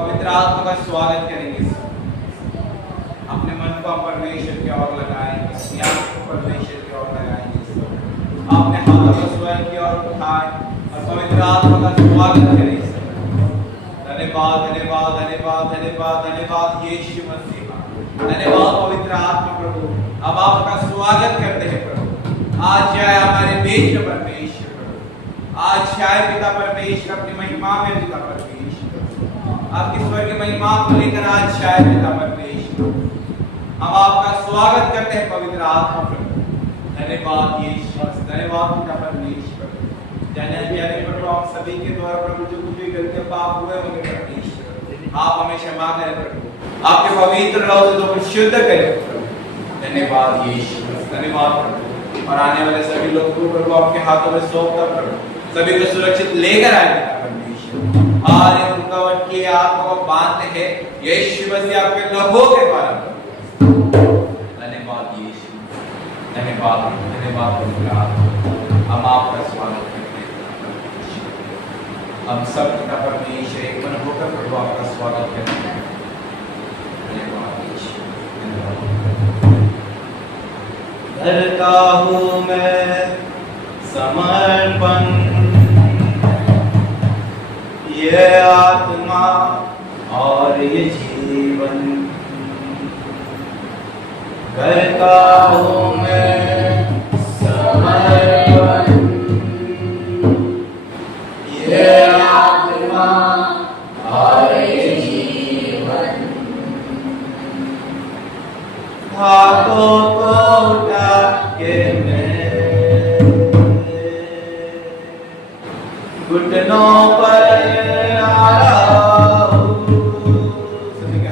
पवित्र आत्मा का स्वागत करेंगे। अपने मन को परमेश्वर की ओर लगाएंगे, अपनी आंख को परमेश्वर की ओर लगाएंगे, अपने हाथों को स्वयं की ओर उठाएं और पवित्र आत्मा का स्वागत करेंगे। धन्यवाद धन्यवाद धन्यवाद धन्यवाद धन्यवाद यीशु मसीह, धन्यवाद पवित्र आत्मा प्रभु। अब आपका स्वागत करते हैं प्रभु। आज जाए हमारे बीच में परमेश्वर प्रभु, आज जाए पिता परमेश्वर अपनी महिमा में पिता परमेश्वर, आपकी स्वर्ग की महिमा को लेकर आज जाए पिता परमेश्वर। हम आपका स्वागत करते हैं पवित्र आत्मा प्रभु। धन्यवाद यीशु, धन्यवाद पिता परमेश्वर। जाने प्यारे प्रभु, आप सभी के द्वारा प्रभु जो कुछ भी गलती पाप हुए होंगे परमेश्वर, आप हमें क्षमा करें प्रभु, आपके पवित्र रौज़े को शुद्ध करें प्रभु। धन्यवाद यीशु, धन्यवाद प्रभु। और आने वाले सभी लोगों को प्रभु आपके हाथों में सौंपता प्रभु, सभी को सुरक्षित लेकर आए पिता परमेश्वर। और इन रुकावट की आत्मा को बांधते हैं यीशु मसीह आपके लहू के द्वारा। धन्यवाद यीशु, धन्यवाद धन्यवाद प्रभु। हम आपका स्वागत करते हैं, हम सब पिता परमेश्वर एक मन होकर प्रभु आपका स्वागत करते हैं। धन्यवाद यीशु, घर का हूँ मैं समर्पण, ये आत्मा और ये जीवन, घर का हूँ मैं समर्पण, ये आत्मा और ये जीवन, हाथों को उठा के मैं घुटनों पर आ रहा हूँ। सभी के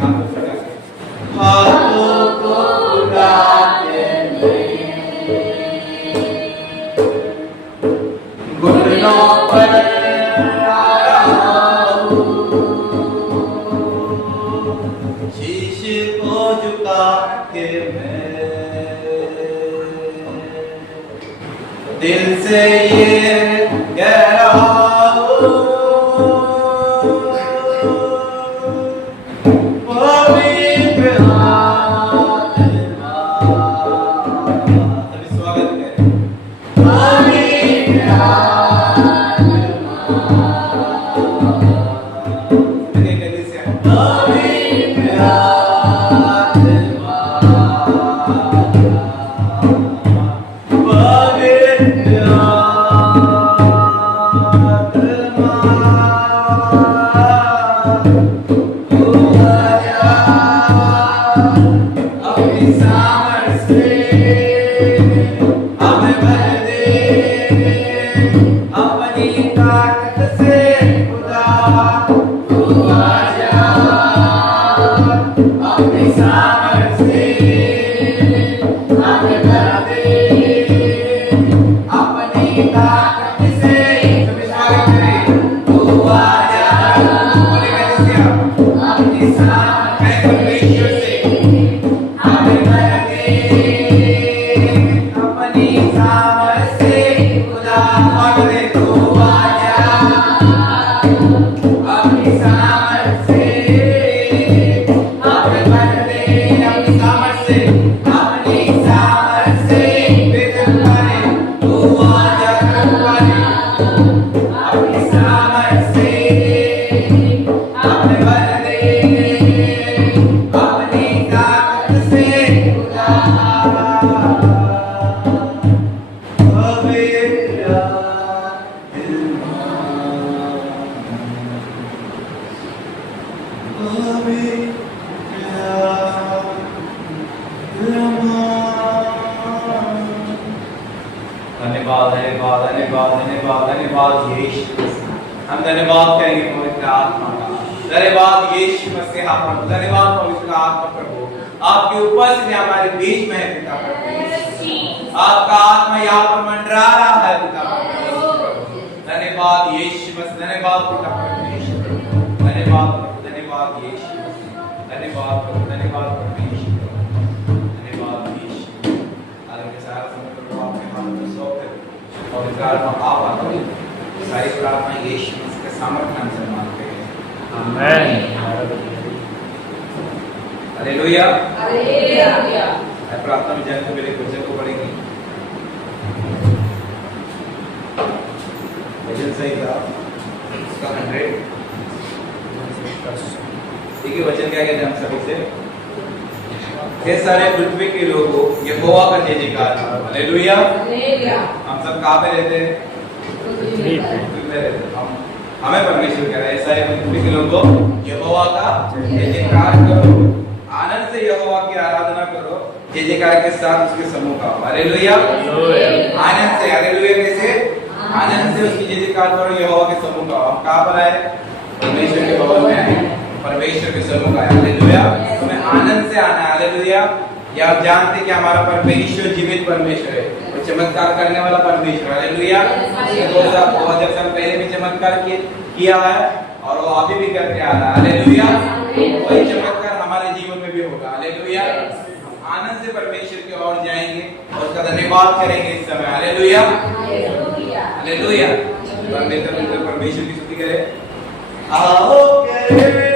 हाथों को उठा के मैं घुटनों पर आ रहा हूँ, शीश को झुका के मैं दिल से ये कह रहा हूँ, पवित्र आत्मा, सभी स्वागत करें, पवित्र आत्मा, पवित्र हम धन्यवाद करेंगे पवित्र आत्मा का। धन्यवाद यीशु मसीह प्रभु, धन्यवाद पवित्र आत्मा प्रभु, आपकी उपस्थिति हमारे बीच में है पिता परमेश्वर, आपका आत्मा यहाँ पर मंडरा रहा है पिता परमेश्वर। धन्यवाद यीशु मसीह, धन्यवाद पिता परमेश्वर, धन्यवाद धन्यवाद यीशु मसीह, धन्यवाद प्रभु, धन्यवाद परमेश्वर, धन्यवाद यीशु। आगे सारा समय प्रभु आपके हाथों में सौंप देते पवित्र आत्मा आप आते सारी प्रार्थना यीशु मसीह के सामर्थ्य नाम से मांगते हैं। हालेलुया। हालेलुया। प्रार्थना में जाने से पहले क्वेश्चन को पढ़ेंगे। भजन सही था उसका 100। देखिए वचन क्या कहते हैं हम सभी से, हे सारे पृथ्वी के लोगों यहोवा का जय जयकार। हालेलुया। हम सब कहाँ पे रहते हैं? पृथ्वी पे रहते हैं। हम हमें परमेश्वर कह रहा है सारे पृथ्वी के लोगों यहोवा का जय जयकार करो, आनंद से यहोवा की आराधना करो, जय जयकार के साथ उसके सम्मुख आओ। हालेलुया। आनंद से, हालेलुया कैसे? आनंद से उसकी जय जयकार करो, यहोवा के सम्मुख आओ। हम कहाँ पर आए? परमेश्वर के भवन में आए, परमेश्वर के सम्मुख आए। हालेलुया। हमें आनंद से आना है। हालेलुया। या आप जानते कि हमारा परमेश्वर जीवित परमेश्वर है, वो चमत्कार करने वाला परमेश्वर। हालेलुया। 2000 साल पहले भी चमत्कार किया है और वो अभी भी करके आ रहा है। हालेलुया। वही चमत्कार हमारे जीवन में भी होगा। हालेलुया। हम आनंद से परमेश्वर की ओर जाएंगे और उसका धन्यवाद करेंगे इस समय। हालेलुया। हालेलुया। परमेश्वर की स्तुति करें। आओ करे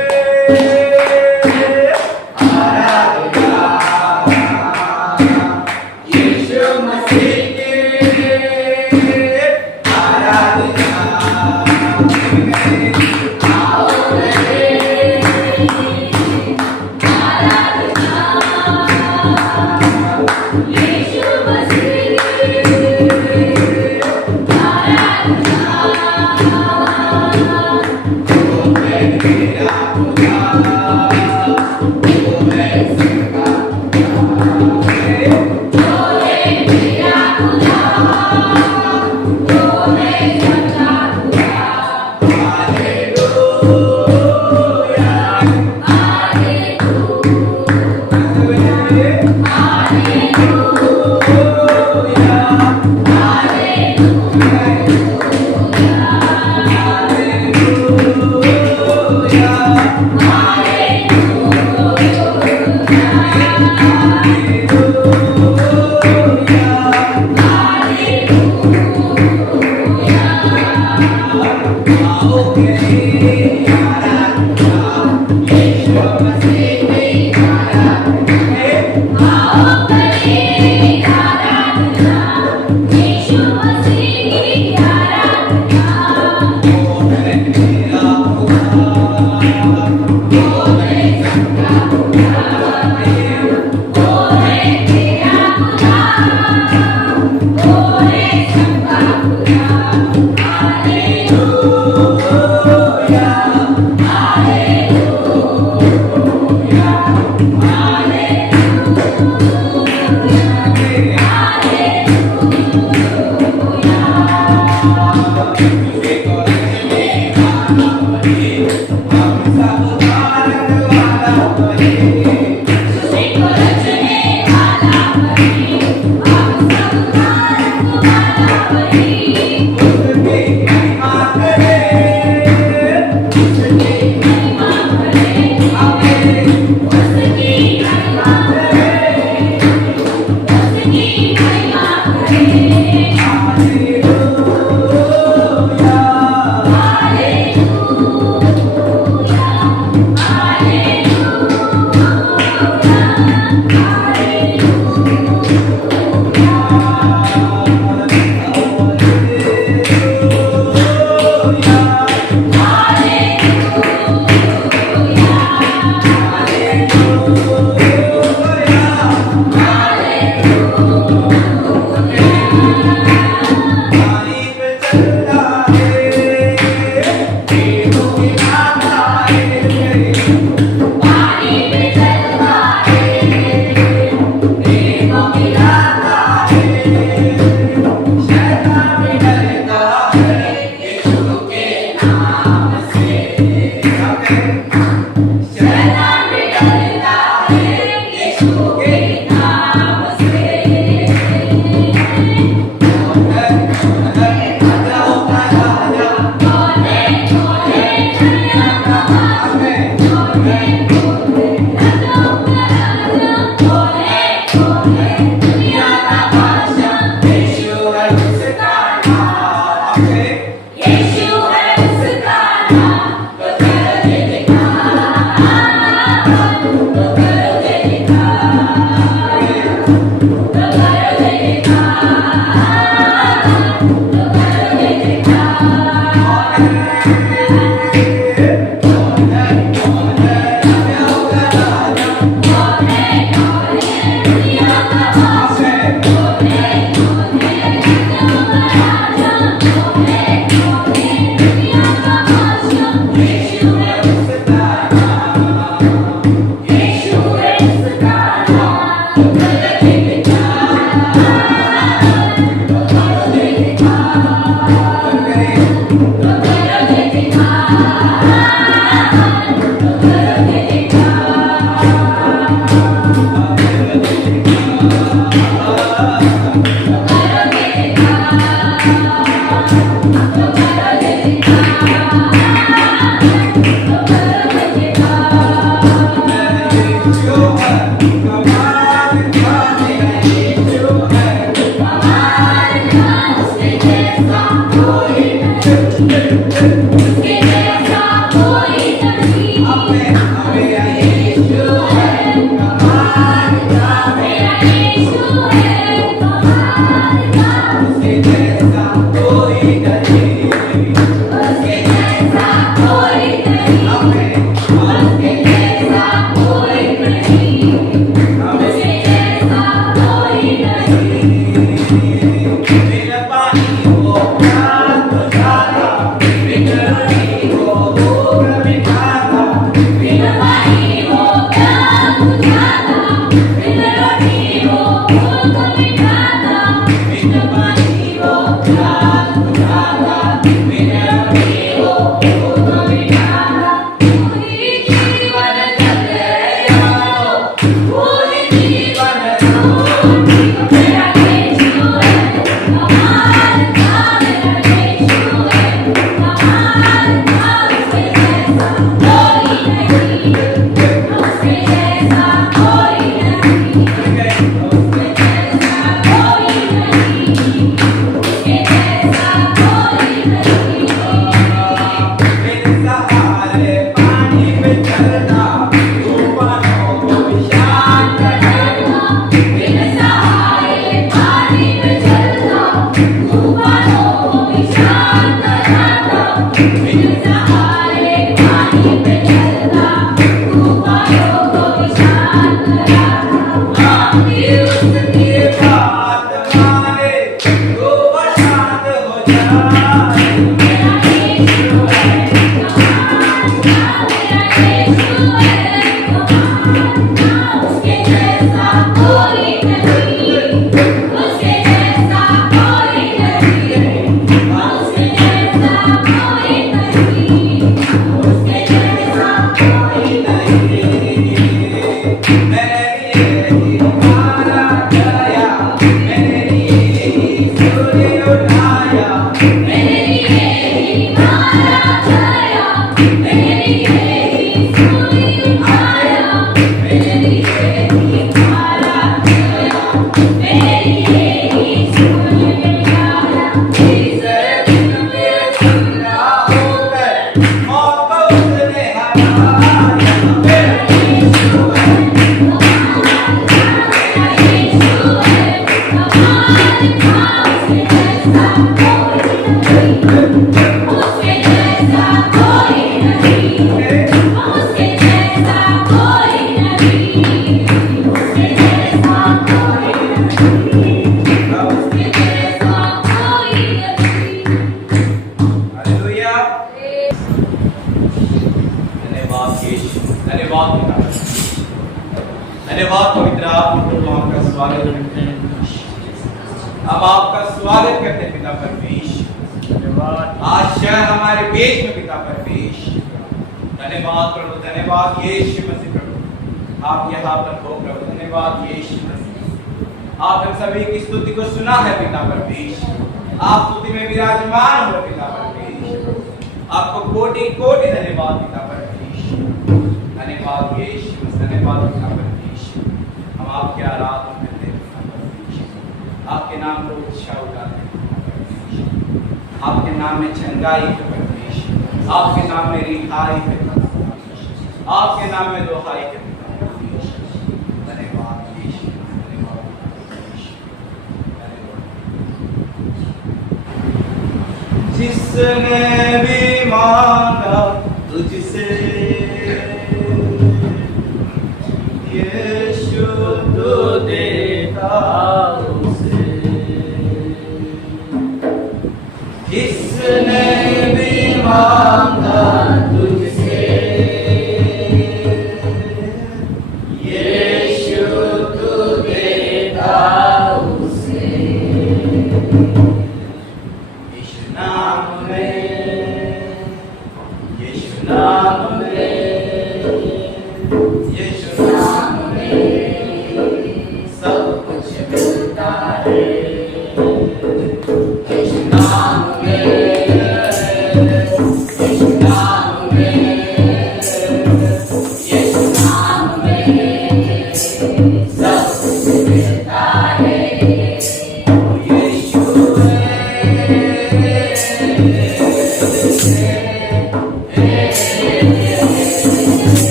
धन्यवाद पवित्र आत्मा को आपका स्वागत करते हैं। अब आपका स्वागत करते हैं पिता परमेश्वर। धन्यवाद आज शहर हमारे बीच में पिता परमेश्वर। धन्यवाद प्रभु, धन्यवाद यीशु मसीह प्रभु, आप यहाँ पर हो प्रभु। धन्यवाद यीशु मसीह, आप हम सभी की स्तुति को सुना है पिता परमेश्वर। आप स्तुति में विराजमान हो पिता परमेश्वर। आपको कोटि कोटि धन्यवाद पिता परमेश्वर। धन्यवाद यीशु, धन्यवाद पिता परमेश्वर। हम आपके आराधना करते हैं पिता परमेश्वर। आपके नाम को ऊंचा उठाते हैं, आपके नाम में चंगाई है परमेश्वर, आपके नाम में रिहाई है, आपके नाम में दुहाई है पिता परमेश्वर। धन्यवाद यीशु, धन्यवाद धन्यवाद। जिसने भी मांगा तुझसे यीशु तू देता उसे, जिसने भी मांगा तुझसे यीशु तू देता उसे। यीशु नाम में, यीशु नाम में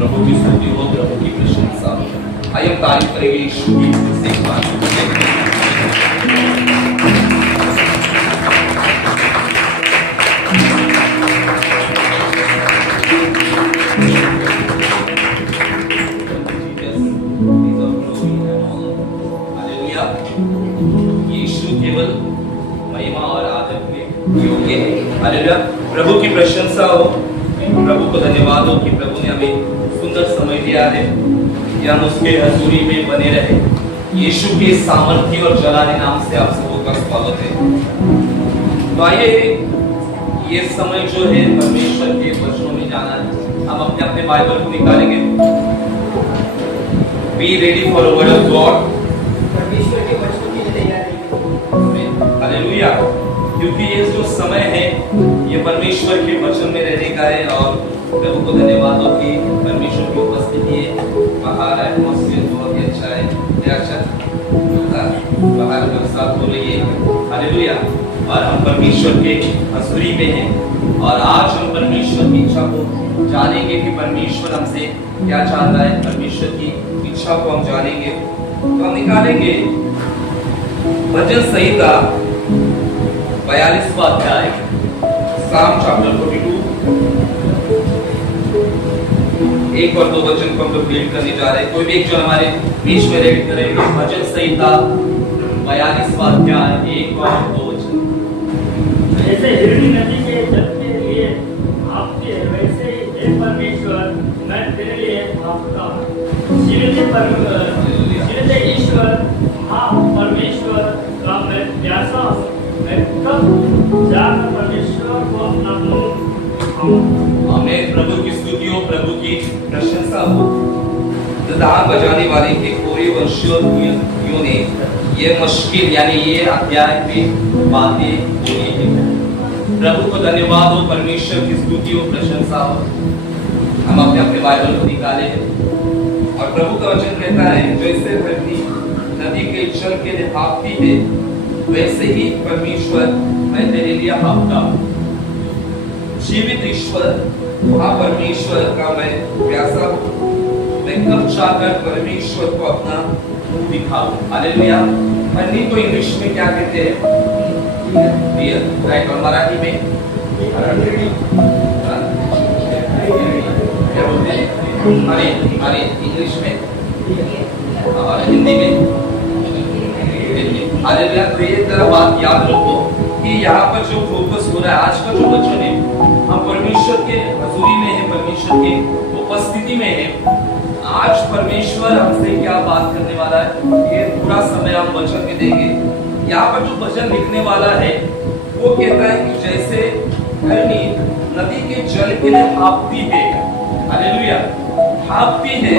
प्रभु की स्तुति हो, प्रभु की प्रशंसा हो। आइए हम तारीफ करेंगे यीशु की एक बार। यीशु केवल महिमा और आदर के योग्य है। हालेलुया। प्रभु की प्रशंसा हो, प्रभु को धन्यवाद हो कि प्रभु ने हमें सुंदर समय हमें दिया है कि हम उसके हजूरी में बने रहे। यीशु के सामर्थ्य और जलाने नाम से आप सबों का स्वागत है। तो आइए ये समय जो है परमेश्वर के वचनों में जाना है। हम अपने अपने बाइबल को निकालेंगे। Be ready for the word of God। परमेश्वर के वचनों की तैयारी। हालेलुया। क्योंकि ये जो समय है ये परमेश्वर के वचन में रहने का है और प्रभु को धन्यवाद हो कि परमेश्वर की उपस्थिति है। बाहर एटमॉस्फेयर बहुत ही अच्छा है। क्या अच्छा बाहर बरसात हो रही है। हालेलुया। और हम परमेश्वर के हजूरी में हैं और आज हम परमेश्वर की इच्छा को जानेंगे कि परमेश्वर हमसे क्या चाहता है। परमेश्वर की इच्छा को हम जानेंगे। तो हम निकालेंगे भजन संहिता 42वां अध्याय, साम चैप्टर 42। एक और दो वचन को हम लोग रीड करने जा रहे हैं। कोई भी एक जो हमारे बीच में रीड करेंगे भजन संहिता 42वां अध्याय, एक और दो वचन। जैसे हिरणी नदी के जल के लिए आपके वैसे ही हे परमेश्वर मैं तेरे लिए आपका जीवित ईश्वर हाँ परमेश्वर का मैं प्यासा हूँ। मैं कब जाकर परमेश्वर को अपना मुंह हमें प्रभु की स्तुति हो, प्रभु की प्रशंसा हो। गिटार बजाने वाले के कोरे वंशियों ने ये मुश्किल यानी ये अध्याय पे बातें बोली है। प्रभु को धन्यवाद हो, परमेश्वर की स्तुति हो, प्रशंसा हो। हम अपने अपने बाइबल को निकाले और प्रभु का वचन कहता है जैसे धरती नदी के जल के लिए हाँफती है वैसे ही परमेश्वर मैं तेरे लिए हाँफता हूँ। जीवित ईश्वर हाँ परमेश्वर का मैं प्यासा हूँ। मैं कब जाकर परमेश्वर को अपना मुंह दिखाऊं। हालेलुया। अन्य को इंग्लिश में क्या कहते हैं? Dear, right. और मराठी में क्या बोलते हैं? अरे इंग्लिश में और हिंदी में। हालेलुया। तो ये तरह बात याद रखो कि यहाँ पर जो फोकस हो रहा है आज का जो वचन है, हम परमेश्वर के हजूरी में है, परमेश्वर के उपस्थिति में है। आज परमेश्वर हमसे क्या बात करने वाला है ये पूरा समय हम वचन में देंगे। यहाँ पर जो वचन लिखने वाला है वो कहता है कि जैसे हिरणी नदी के जल के लिए हाँफती है, हालेलुया, हाँफती है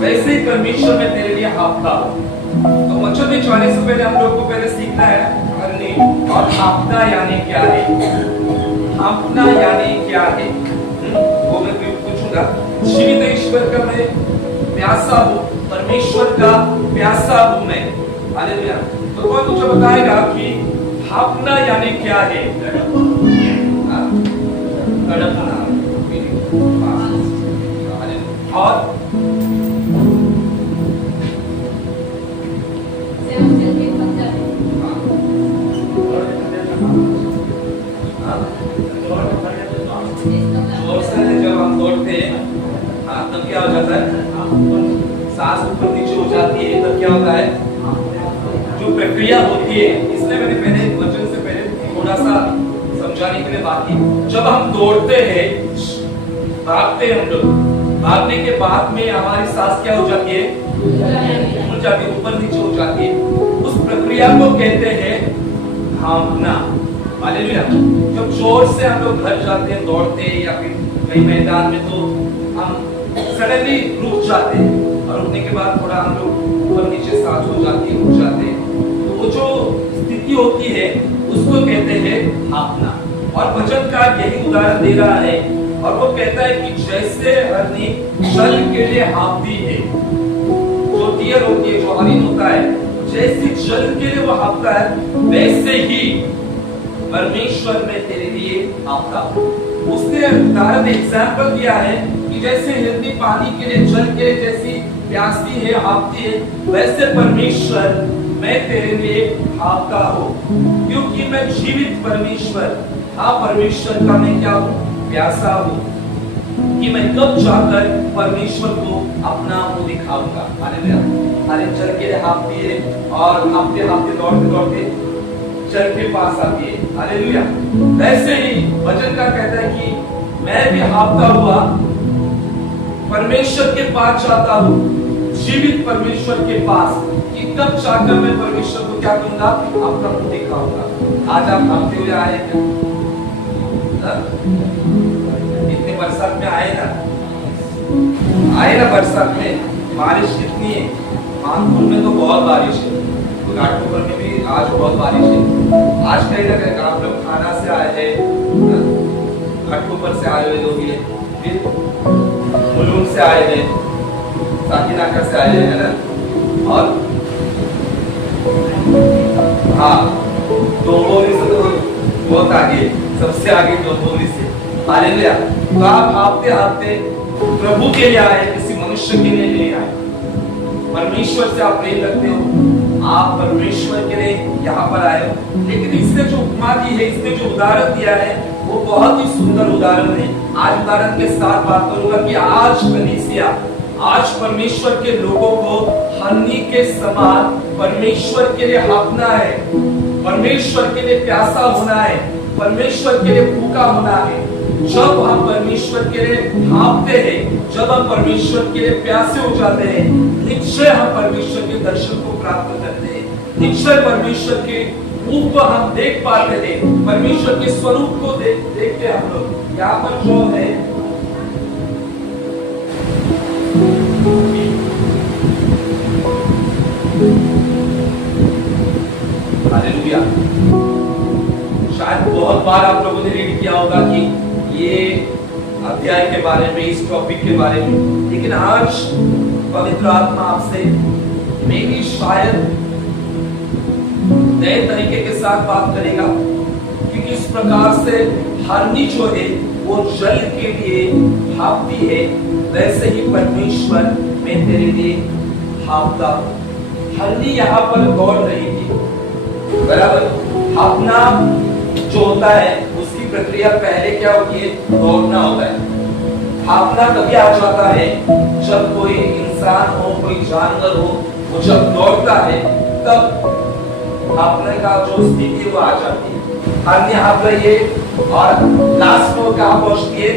वैसे ही परमेश्वर में तेरे लिए हाँफता हूं। तो वचन में जाने से पहले हम लोग को पहले सीखना है हिरणी और हाँफना यानी क्या है। हाँफना यानी क्या है वो मैं पूछूंगा। जीवित ईश्वर का मैं प्यासा हूँ, परमेश्वर का प्यासा हूँ मैं। हालेलुया। तो कोई मुझे बताएगा कि हाँफना यानी क्या है? तड़पना। और जब हम दौड़ते हैं तब क्या हो जाता है? सांस ऊपर नीचे हो जाती है। तब क्या होता है? जो प्रक्रिया होती है, इसलिए मैंने पहले वचन से पहले थोड़ा सा समझाने के लिए बात की। जब हम दौड़ते हैं, भागते हैं, हम लोग भागने के बाद में हमारी सांस क्या हो जाती है? फूल जाती है, ऊपर नीचे हो जाती है। उस प्रक्रिया को कहते हैं हाँफना। हालेलुया। जब जोर से हम लोग घर जाते हैं दौड़ते हैं या फिर कहीं मैदान में, तो हम सडनली रुक जाते हैं और रुकने के बाद थोड़ा हम लोग ऊपर नीचे सांस हो जाती है, रुक जाते हैं। तो वो जो स्थिति होती है उसको कहते हैं हाँफना। और वचन का यही उदाहरण दे रहा है और वो कहता है कि जैसे हिरणी जल के लिए हाँफती है, जो डियर होती है, जो हरिण होता है, जैसे जल के लिए वो हाँफता है वैसे ही परमेश्वर में तेरे लिए हाँफता हूं। उसने उदाहरण एग्जाम्पल दिया है कि जैसे हिरणी पानी के लिए जल के लिए जैसी प्यासी है, हाँफती है, वैसे परमेश्वर मैं तेरे लिए हाँफता हूं। क्योंकि मैं जीवित परमेश्वर हाँ परमेश्वर का मैं क्या हूं? प्यासा हूं कि मैं कब जाकर परमेश्वर को अपना मुंह दिखाऊंगा। हालेलुया। अरे जल के लिए हाँफती है और हाँफते हाँफते दौड़ते दौड़ते जल के पास आती है। हालेलुया। वैसे ही वचन का कहता है कि मैं भी हाँफता हुआ परमेश्वर के पास चाहता हूँ, जीवित परमेश्वर के पास, कि कब चाहकर मैं परमेश्वर को क्या करूंगा, अपना मुंह दिखाऊंगा। आज आप भागते हुए आए क्या? इतने बरसात में आए ना बरसात में? बारिश कितनी है? मानसून में तो बहुत बारिश है, तो घाटोपर में भी आज बहुत बारिश है। आज कहीं ना कहीं आप लोग थाना से आए हैं, घाटोपर से आए हुए लोग हैं, फिर मुलुंड से आए हैं, साकिनाका से आए हैं, है ना? और हाँ, डोंबोली से तो बहुत आगे, सबसे आगे डोंबोली से। हालेलुया। तो आप आते आते प्रभु के लिए आए, किसी मनुष्य के लिए नहीं आए। परमेश्वर से आप प्रेम रखते हो, आप परमेश्वर के लिए यहाँ पर आए हो। लेकिन इसने जो उपमा दी है, इसने जो उदाहरण दिया है, वो बहुत ही सुंदर उदाहरण है। आज उदाहरण के साथ बात करूंगा कि आज कलीसिया, आज परमेश्वर के लोगों को हन्नी के समान परमेश्वर के लिए हाँफना है, परमेश्वर के लिए प्यासा होना है, परमेश्वर के लिए भूखा होना है। जब हम परमेश्वर के लिए हाँफते हैं, जब हम परमेश्वर के लिए प्यासे हो जाते हैं, निश्चय हम परमेश्वर के दर्शन को प्राप्त करते हैं, निश्चय परमेश्वर के रूप को हम देख पाते हैं, परमेश्वर के स्वरूप को देखते हम लोग। यहाँ पर जो है हालेलुया। शायद बहुत बार आप लोगों ने रीड किया होगा कि ये अध्याय के बारे में, इस टॉपिक के बारे में, लेकिन आज पवित्र आत्मा आपसे मेरी शायद नए तरीके के साथ बात करेगा कि किस प्रकार से हरनी जो है वो जल के लिए हाँफती है, वैसे ही परमेश्वर मैं तेरे लिए हाँफता हूं। हरनी यहाँ पर दौड़ रही थी, बराबर। हाँफना जो होता है उसकी प्रक्रिया पहले क्या होती है, दौड़ना होता है। हाँफना तभी आ जाता है जब कोई इंसान हो, कोई जानवर हो, वो जब दौड़ता है तब हाँफने का जो स्थिति वो आ जाती है। हरनी हाँफ रही है और लास्ट में कहाँ पहुंचती है,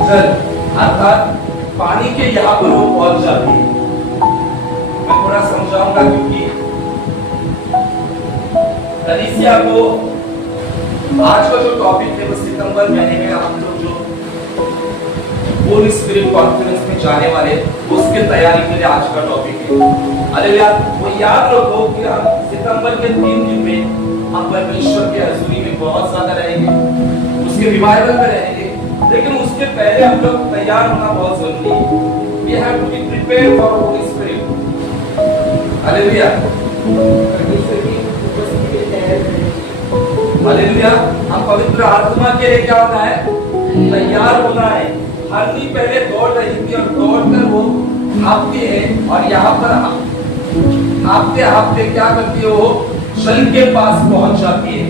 जल अर्थात पानी के यहाँ पर वो पहुंच जाती है। मैं थोड़ा समझाऊंगा क्योंकि कलीसिया को आज का जो टॉपिक है वो सितंबर महीने में हम लोग जो होली स्पिरिट कॉन्फ्रेंस में जाने वाले, उसके तैयारी के लिए आज का टॉपिक है। अरे यार वो याद रखो कि हम सितंबर के 3 दिन में हम परमेश्वर के हजूरी में बहुत ज्यादा रहेंगे, उसके रिवाइवल में रहेंगे, लेकिन उसके पहले हम लोग तैयार होना बहुत जरूरी है। We have to be prepared for Holy Spirit. Hallelujah. Hallelujah. हम पवित्र आत्मा के लिए क्या होना है, तैयार होना है। हरनी पहले दौड़ रही थी और दौड़कर वो हाँफती है, और यहाँ पर हाँफते हाँफते क्या करती है, वो जल के पास पहुंच जाती है।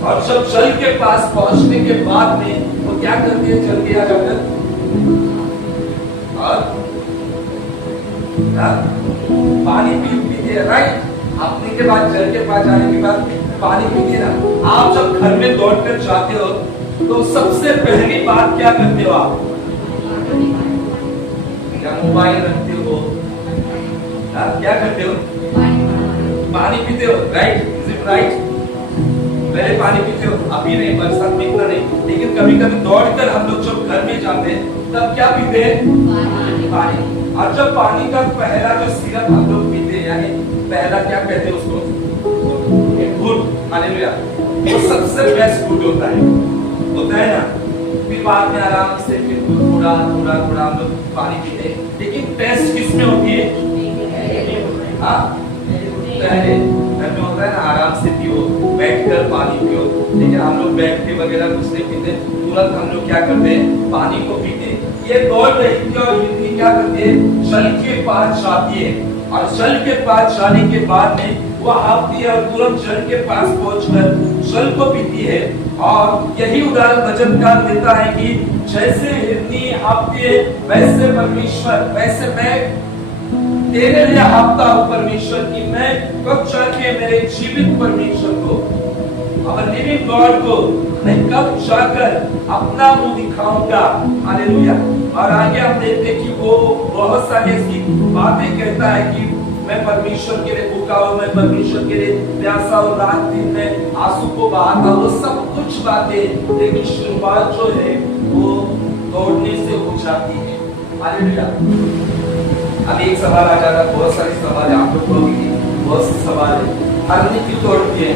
और जब जल के पास पहुंचने के बाद में वो क्या करती है, जल के आ जाकर और पानी पीती है, राइट। हाँफने के बाद, जल के पास जाने के बाद पानी पीती है ना। आप जब घर में दौड़कर जाते हो तो सबसे पहली बात क्या करते हो आप, क्या मोबाइल रखते हो, क्या करते हो, पानी पीते हो, राइट, इज इट राइट। पहले पानी पीते हो, अभी नहीं, बरसात में इतना नहीं, लेकिन कभी कभी दौड़कर हम लोग जब घर में जाते हैं तब क्या पीते हैं, पानी। और जब पानी का पहला जो सिरप हम लोग पीते हैं, यानी पहला क्या कहते हैं उसको, घुट, हालेलुया, वो सबसे बेस्ट घुट होता है ना। फिर बाद में आराम से फिर थोड़ा थोड़ा थोड़ा हम लोग पानी पीते हैं, लेकिन टेस्ट किसमें होती है, पहले घर में होता है ना, आराम से पियो, बैठकर पानी पियो, लेकिन हम लोग बैठ के वगैरह कुछ नहीं पीते, तुरंत हम लोग क्या करते हैं, पानी को पीते। ये दौड़ रही थी और ये क्या करती है, जल के पास जाती है, और जल के पास जाने के बाद में वो हाँफती है और तुरंत जल के पास पहुंचकर जल को पीती है। और यही उदाहरण वचनकार देता है कि जैसे हिरनी हाँफती है, वैसे परमेश्वर, वैसे मैं तेरे लिए हाँफता हूं परमेश्वर की, मैं कब जाके मेरे जीवित परमेश्वर को और लिविंग गॉड को मैं कब जाकर अपना मुंह दिखाऊंगा। हालेलुया। और आगे हम देखते हैं कि वो बहुत सारी ऐसी बातें कहता है कि मैं परमेश्वर के लिए भूखा हूं, मैं परमेश्वर के लिए प्यासा हूं, रात दिन में आंसू को बहाता हूं, वो सब कुछ बातें, लेकिन शुरुआत जो है वो दौड़ने से हो जाती है। हालेलुया। अभी एक सवाल आ जाता, बहुत सारे सवाल आप लोग को भी बहुत से सवाल है, आदमी क्यों दौड़ती है?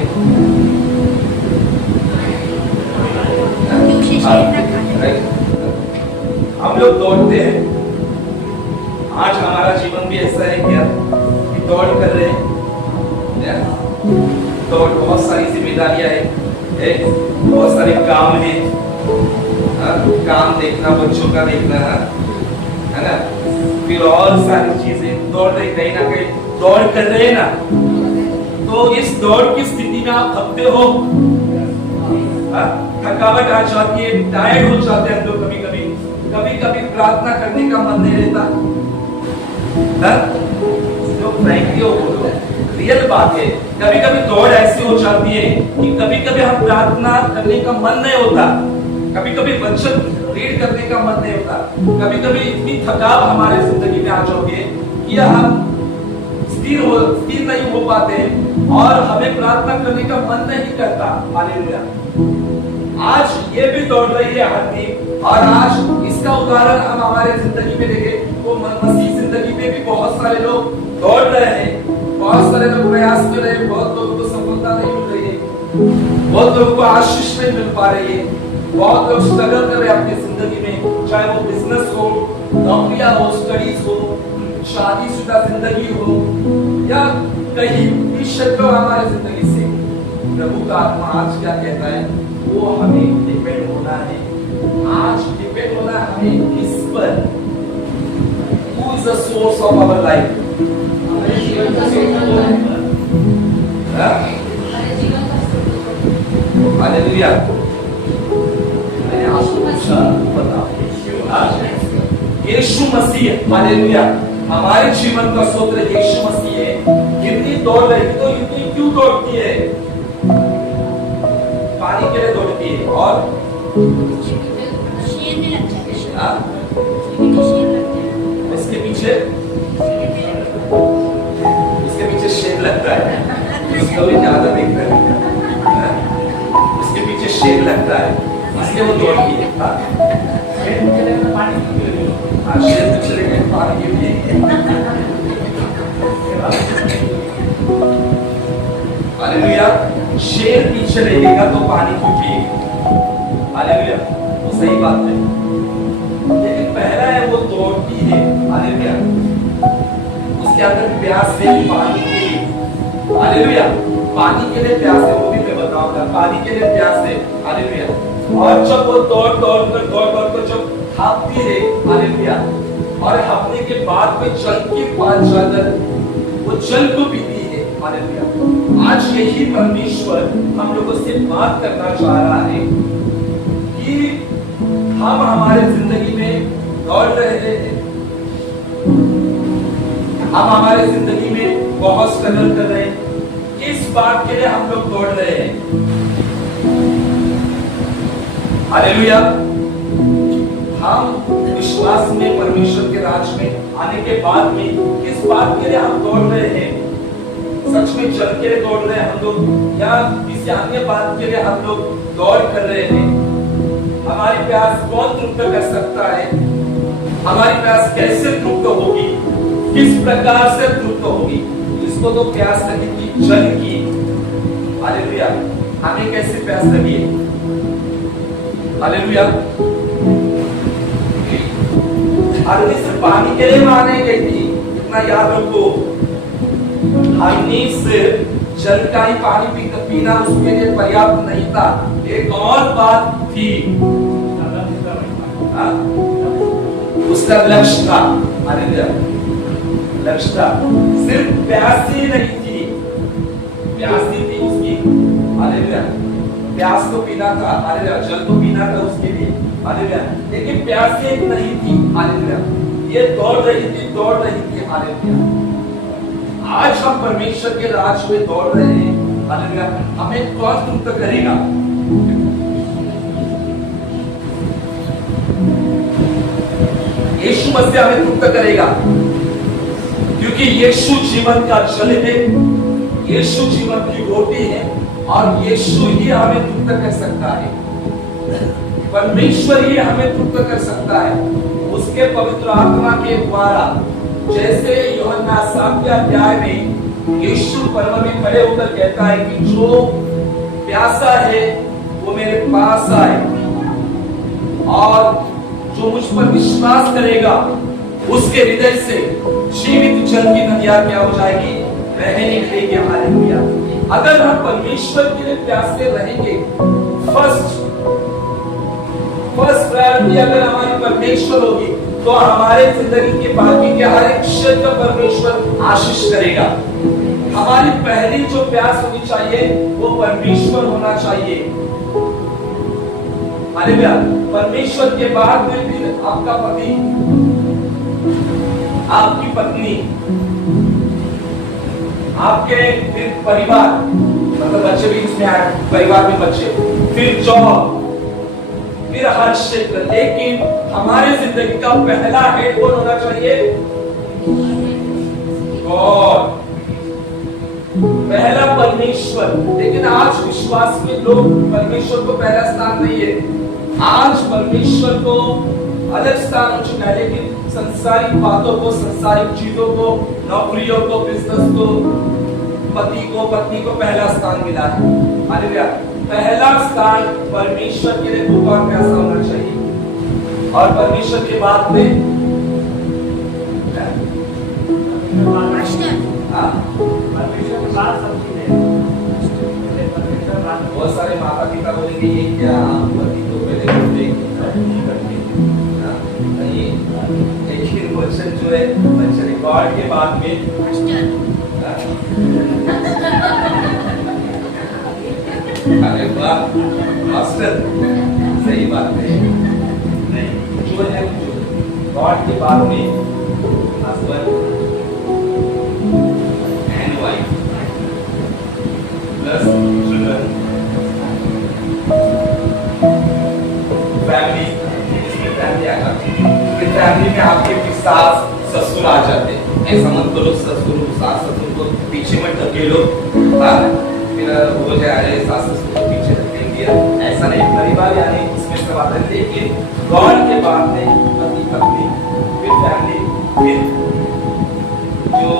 हम लोग दौड़ते हैं। आज हमारा जीवन भी ऐसा है क्या कि दौड़ कर रहे हैं। दौड़, बहुत सारी जिम्मेदारियां है, बहुत सारे काम है, काम देखना, बच्चों का देखना है ना, फिर और सारी चीजें दौड़ रहे, कहीं ना कहीं दौड़ कर रहे हैं ना। तो इस दौड़ की स्थिति में आप थकते हो, थकावट आ जाती है, टायर्ड हो जाते हैं लोग, कभी कभी प्रार्थना करने का मन नहीं रहता। जो फ्रैंकली बोलो, रियल बात है, कभी कभी दौड़ ऐसी हो जाती है कि कभी कभी हम प्रार्थना करने का मन नहीं होता, कभी कभी वचन रीड करने का मन नहीं होता, कभी कभी इतनी थकाव हमारे जिंदगी में आ जाती है कि हम स्थिर नहीं हो पाते और हमें प्रार्थना करने का मन नहीं करता। हालेलुया। आज ये भी दौड़ रही है आदमी, और आज इसका उदाहरण हम हमारे जिंदगी में देखें तो मसीह जिंदगी में भी बहुत सारे लोग दौड़ रहे हैं, बहुत सारे लोग प्रयास कर रहे हैं, बहुत लोगों को सफलता नहीं मिल रही है, बहुत लोगों को आशीष नहीं मिल पा रही है, बहुत लोग स्ट्रगल कर रहे हैं अपनी जिंदगी में, चाहे वो बिजनेस हो, नौकरियां हो, स्टडीज हो, शादीशुदा जिंदगी हो, या कहीं भी क्षेत्र हमारे जिंदगी से। प्रभु का आत्मा आज क्या कहता है, वो हमें डिपेंड होना है, आज डिपेंड होना है हमें इस पर। Who is the source of our life? हमारे जीवन का स्रोत हालेलुया। मैंने आपको पूछा, बताओ, यीशु मसीह। हालेलुया। हमारे जीवन का स्रोत यीशु मसीह है। कितनी दौड़ रही तो इतनी क्यों दौड़ती है? पानी के लिए दौड़ती है, और शेर में लग जाते हैं, उसके पीछे शेर लगता है, उसको भी ज्यादा देखता है, उसके पीछे शेर लगता है, इसलिए वो दौड़ती है। शेर पीछे लगे पानी के लिए। हालेलुया। शेर पीछे लगेगा तो पानी क्यों पिएगा? हालेलुया। वो सही बात है, लेकिन पहला है वो दौड़ती है। हालेलुया। उसके अंदर प्यास है पानी के लिए। हालेलुया। पानी के लिए प्यास है, वो भी मैं बताऊंगा, पानी के लिए प्यास है। हालेलुया। और जब वो दौड़ कर जब हाफती है। हालेलुया। और हाफने के बाद में जल के पास जाकर वो जल को पीती है। हालेलुया। आज यही परमेश्वर हम लोगों से बात करना चाह रहा है कि हम हमारे जिंदगी में दौड़ रहे हैं, हम हमारे जिंदगी में बहुत स्ट्रगल कर रहे हैं, किस बात के लिए हम लोग दौड़ रहे हैं? हालेलुया। हम विश्वास में परमेश्वर के राज में आने के बाद में किस बात के लिए हम दौड़ रहे हैं? सच में जल के लिए दौड़ रहे हैं हम लोग, या किसी अन्य बात के लिए हम लोग दौड़ कर रहे हैं? हमारी प्यास कौन तृप्त कर सकता है? हमारी प्यास कैसे तृप्त होगी? किस प्रकार से तृप्त होगी? इसको तो प्यास लगी थी जल की। हालेलुया। हमें कैसे प्यास लगी? हालेलुया। हरनी सिर्फ पानी के लिए माने गई थी, इतना याद रखो। हरनी सिर्फ जल का ही पानी पीना उसके लिए पर्याप्त नहीं था, एक और बात थी, उसका लक्ष्य था। हालेलुया। लक्ष्य था, सिर्फ प्यासी नहीं थी, प्यासी थी उसकी। हालेलुया। प्यास को पीना था, हालेलुया, जल को पीना था उसके लिए। हालेलुया। लेकिन प्यास एक नहीं थी। हालेलुया। ये दौड़ रही थी। हालेलुया। आज हम परमेश्वर के राज में दौड़ रहे हैं। हालेलुया। हमें कौन तृप्त करेगा? यीशु मसीह हमें तृप्त करेगा, क्योंकि यीशु जीवन का जल है, यीशु जीवन की रोटी है और यीशु ही हमें तृप्त कर सकता है। परमेश्वर ही हमें तृप्त कर सकता है उसके पवित्र आत्मा के द्वारा। जैसे यूहन्ना 7वें अध्याय में यीशु परम में खड़े होकर कहता है कि जो प्यासा है वो मेरे पास आए और जो मुझ पर विश्वास करेगा उसके हृदय से जीवित जल की नदियां क्या हो जाएगी? बहने निकलेगी। हालेलुया। अगर हम परमेश्वर के लिए प्यासे रहेंगे, फर्स्ट प्रायोरिटी अगर हमारी परमेश्वर होगी तो हमारे जिंदगी के बाकी के हर एक क्षेत्र परमेश्वर आशीष करेगा। हमारी पहली जो प्यास होनी चाहिए वो परमेश्वर होना चाहिए। हालेलुया। परमेश्वर के बाद में फिर आपका पति, आपकी पत्नी, आपके फिर परिवार, मतलब बच्चे भी इसमें आए, परिवार में बच्चे, फिर जॉब, फिर हर क्षेत्र। लेकिन हमारे जिंदगी का पहला हेड कौन होना चाहिए? गॉड, पहला परमेश्वर। लेकिन आज विश्वास के लोग परमेश्वर को पहला स्थान नहीं है। आज परमेश्वर को अलग स्थान हो चुका है, लेकिन संसारिक बातों को, संसारिक चीजों को, नौकरियों को, बिजनेस को, पति को, पत्नी को पहला स्थान मिला है। हालेलुया। पहला स्थान परमेश्वर के लिए भूखा और प्यासा होना चाहिए और परमेश्वर के बाद में बहुत सारे माता पिता बोलेंगे ये क्या, पति तो पहले लेकिन वचन जो है वचन गॉड के बाद में अरे वाह मास्टर, सही बात है। नहीं, जो है गॉड के बाद में husband and wife plus children, family. इसमें फैमिली आ जाती है। फैमिली में आपके सास ससुर आ जाते हैं। ऐसा मत करो ससुर सास ससुर को पीछे मत धकेलो, फिर हो जाए सास ससुर को पीछे धकेल दिया, ऐसा नहीं। परिवार यानी इसमें सब आता है। लेकिन गॉड के बाद में पति पत्नी, फिर फैमिली, फिर जो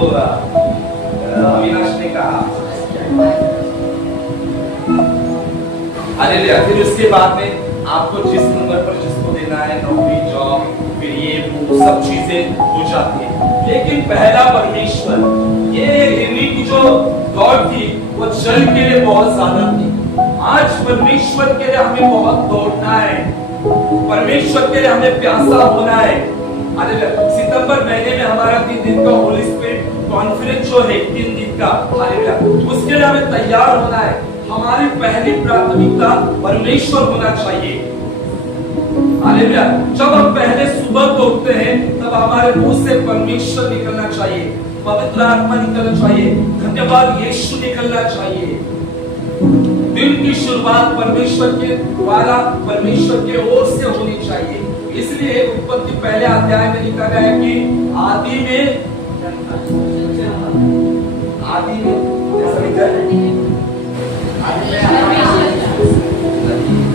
अविनाश ने कहा हालेलुया। फिर उसके बाद में आपको जिस नंबर पर जिसको देना है, नौकरी, जॉब, फिर ये वो सब चीजें हो जाती है। लेकिन पहला परमेश्वर, ये हिरनी की जो दौड़ थी वो जल के लिए बहुत ज्यादा थी। आज परमेश्वर के लिए हमें बहुत दौड़ना है, परमेश्वर के लिए हमें प्यासा होना है। हालेलुया। सितंबर महीने में हमारा 3 दिन का होली स्पिरिट कॉन्फ्रेंस जो है 3 दिन का, हालेलुया, उसके लिए हमें तैयार होना है। हमारी पहली प्राथमिकता परमेश्वर होना चाहिए। हालेलुया। जब हम पहले सुबह को उठते हैं तब हमारे मुंह से परमेश्वर निकलना चाहिए, पवित्र आत्मा निकलना चाहिए, धन्यवाद यीशु निकलना चाहिए। दिन की शुरुआत परमेश्वर के द्वारा, परमेश्वर के ओर से होनी चाहिए। इसलिए उत्पत्ति पहले अध्याय में लिखा गया है कि आदि में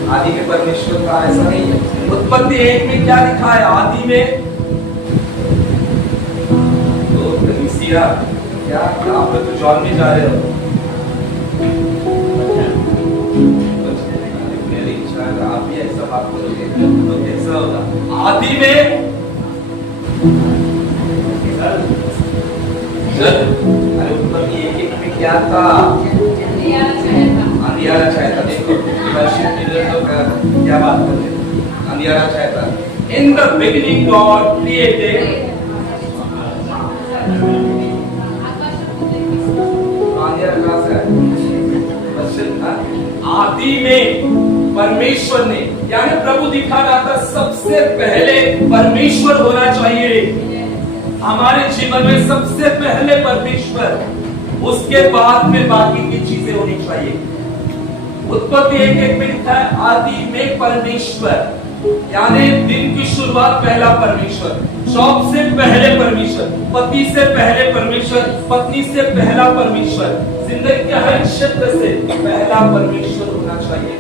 आदि में परमेश्वर का, ऐसा नहीं है। उत्पत्ति 1 में क्या लिखा है? आदि में तो कलीसिया, क्या आप लोग तो जॉन में जा रहे हो? मेरी इच्छा है आप भी ऐसा बात करोगे तो कैसा होगा? आदि में अरे उत्पत्ति 1 में क्या था? अंधियारा छाया था। देखो क्या बात कर रहे हैं? अंधियारा छाया था। In the beginning God created, आदि में परमेश्वर ने, यानी प्रभु दिखा रहा था सबसे पहले परमेश्वर होना चाहिए हमारे जीवन में, सबसे पहले परमेश्वर। उसके बाद में बाकी की चीजें होनी चाहिए। उत्पत्ति 1:1 में लिखा है आदि में परमेश्वर, यानी दिन की शुरुआत पहला परमेश्वर, जॉब से पहले परमेश्वर, पति से पहले परमेश्वर, पत्नी से पहला परमेश्वर, जिंदगी के हर क्षेत्र से पहला परमेश्वर होना चाहिए।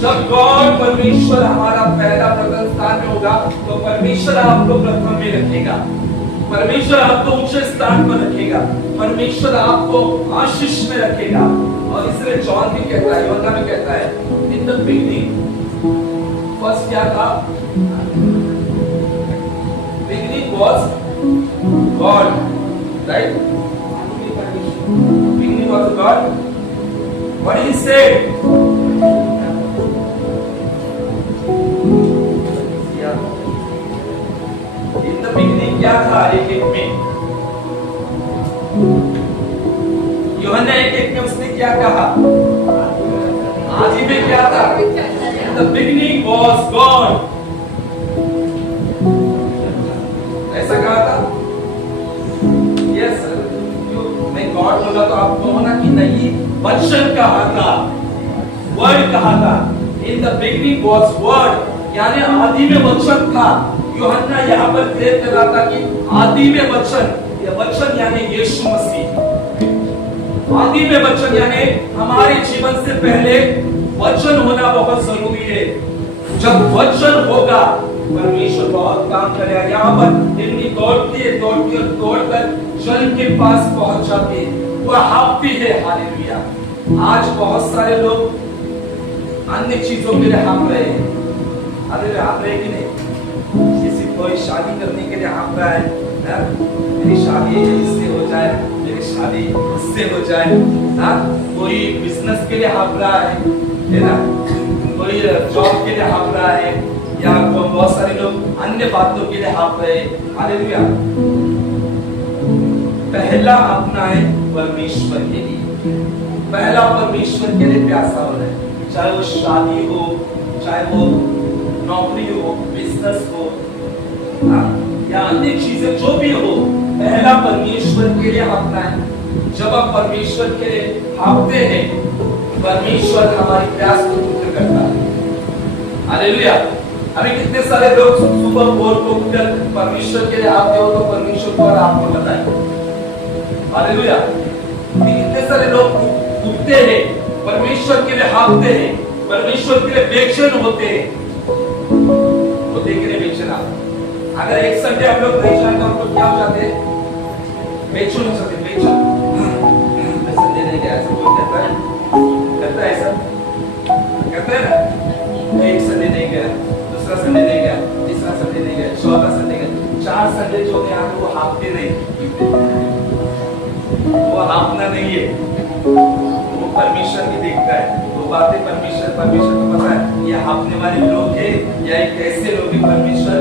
जब गॉड परमेश्वर हमारा पहला प्रथम स्थान में होगा तो परमेश्वर आपको प्रथम में रखेगा, परमेश्वर आपको उच्च स्थान पर रखेगा, परमेश्वर आपको आशीष में रखेगा। और इसलिए जॉन भी कहता है, यूहन्ना भी कहता है, इन द बिगिनिंग फर्स्ट क्या था? Beginning was God, right? Beginning was God. What he said? In the beginning क्या था? 1:1 में यूहन्ना 1:1 में उसने क्या कहा? आदि में क्या था? The beginning was God. ऐसा कहा था? Yes sir. मैं God बोला तो आप कहो ना कि नहीं, वचन कहा था, वर्ड कहा था। In the beginning was word, यानी आदि में वचन था। यूहन्ना यहाँ पर क्लियर कर रहा था कि आदि में वचन, यह वचन यानी यीशु मसीह। आदि में वचन यानी हमारे जीवन से पहले वचन होना बहुत जरूरी है। जब वचन होगा परमेश्वर बहुत काम करेगा। यहाँ पर इतनी दौड़कर जल के पास पहुंच जाते, वह हाफती है। हालेलुया। आज बहुत सारे लोग अन्य चीजों के लिए हाँफ रहे हैं। हालेलुया, हाँफ रहे कि नहीं? किसी कोई शादी करने के लिए हाँफ रहा है, मेरी शादी इससे हो जाए, मेरी शादी उससे हो जाए। कोई बिजनेस के लिए हाँफ रहा है ना, कोई जॉब के लिए हाँफ रहा है, या बहुत सारे लोग अन्य बातों के लिए हाँफ रहे हैं। हालेलुया। पहला अपना है परमेश्वर के लिए, पहला परमेश्वर के लिए प्यासा होना है। चाहे वो शादी हो, चाहे वो नौकरी हो, बिजनेस हो, या अन्य चीजें जो भी हो, पहला परमेश्वर के लिए हाँफना है। जब आप परमेश्वर के लिए हाँफते हैं, परमेश्वर हमारी प्यास को पूर्ण करता है। हालेलुया। अभी कितने सारे लोग सुबह भोर को उठकर परमेश्वर के लिए हाँफते हो तो परमेश्वर को आपको बताएं। हालेलुया। कितने सारे लोग उठते हैं, परमेश्वर के लिए हाँफते हैं, परमेश्वर के लिए बेचैन होते हैं। होते के लिए बेचैन आप, अगर एक संडे हम लोग नहीं जाते तो क्या हो जाते हैं? बेचैन हो जाते, बेचैन। संडे नहीं गया, ऐसा कोई कहता है ऐसा? कहते हैं ना, एक संडे नहीं गया, दूसरा संडे नहीं गया, तीसरा संडे नहीं गया, चौथा संडे गया, 4 संडे जो गया वो हाँफते नहीं, वो हाँफना नहीं है, वो परमेश्वर की देखता है। वो बातें परमेश्वर को पता है ये हाँफने वाले लोग हैं या एक ऐसे लोग हैं। परमेश्वर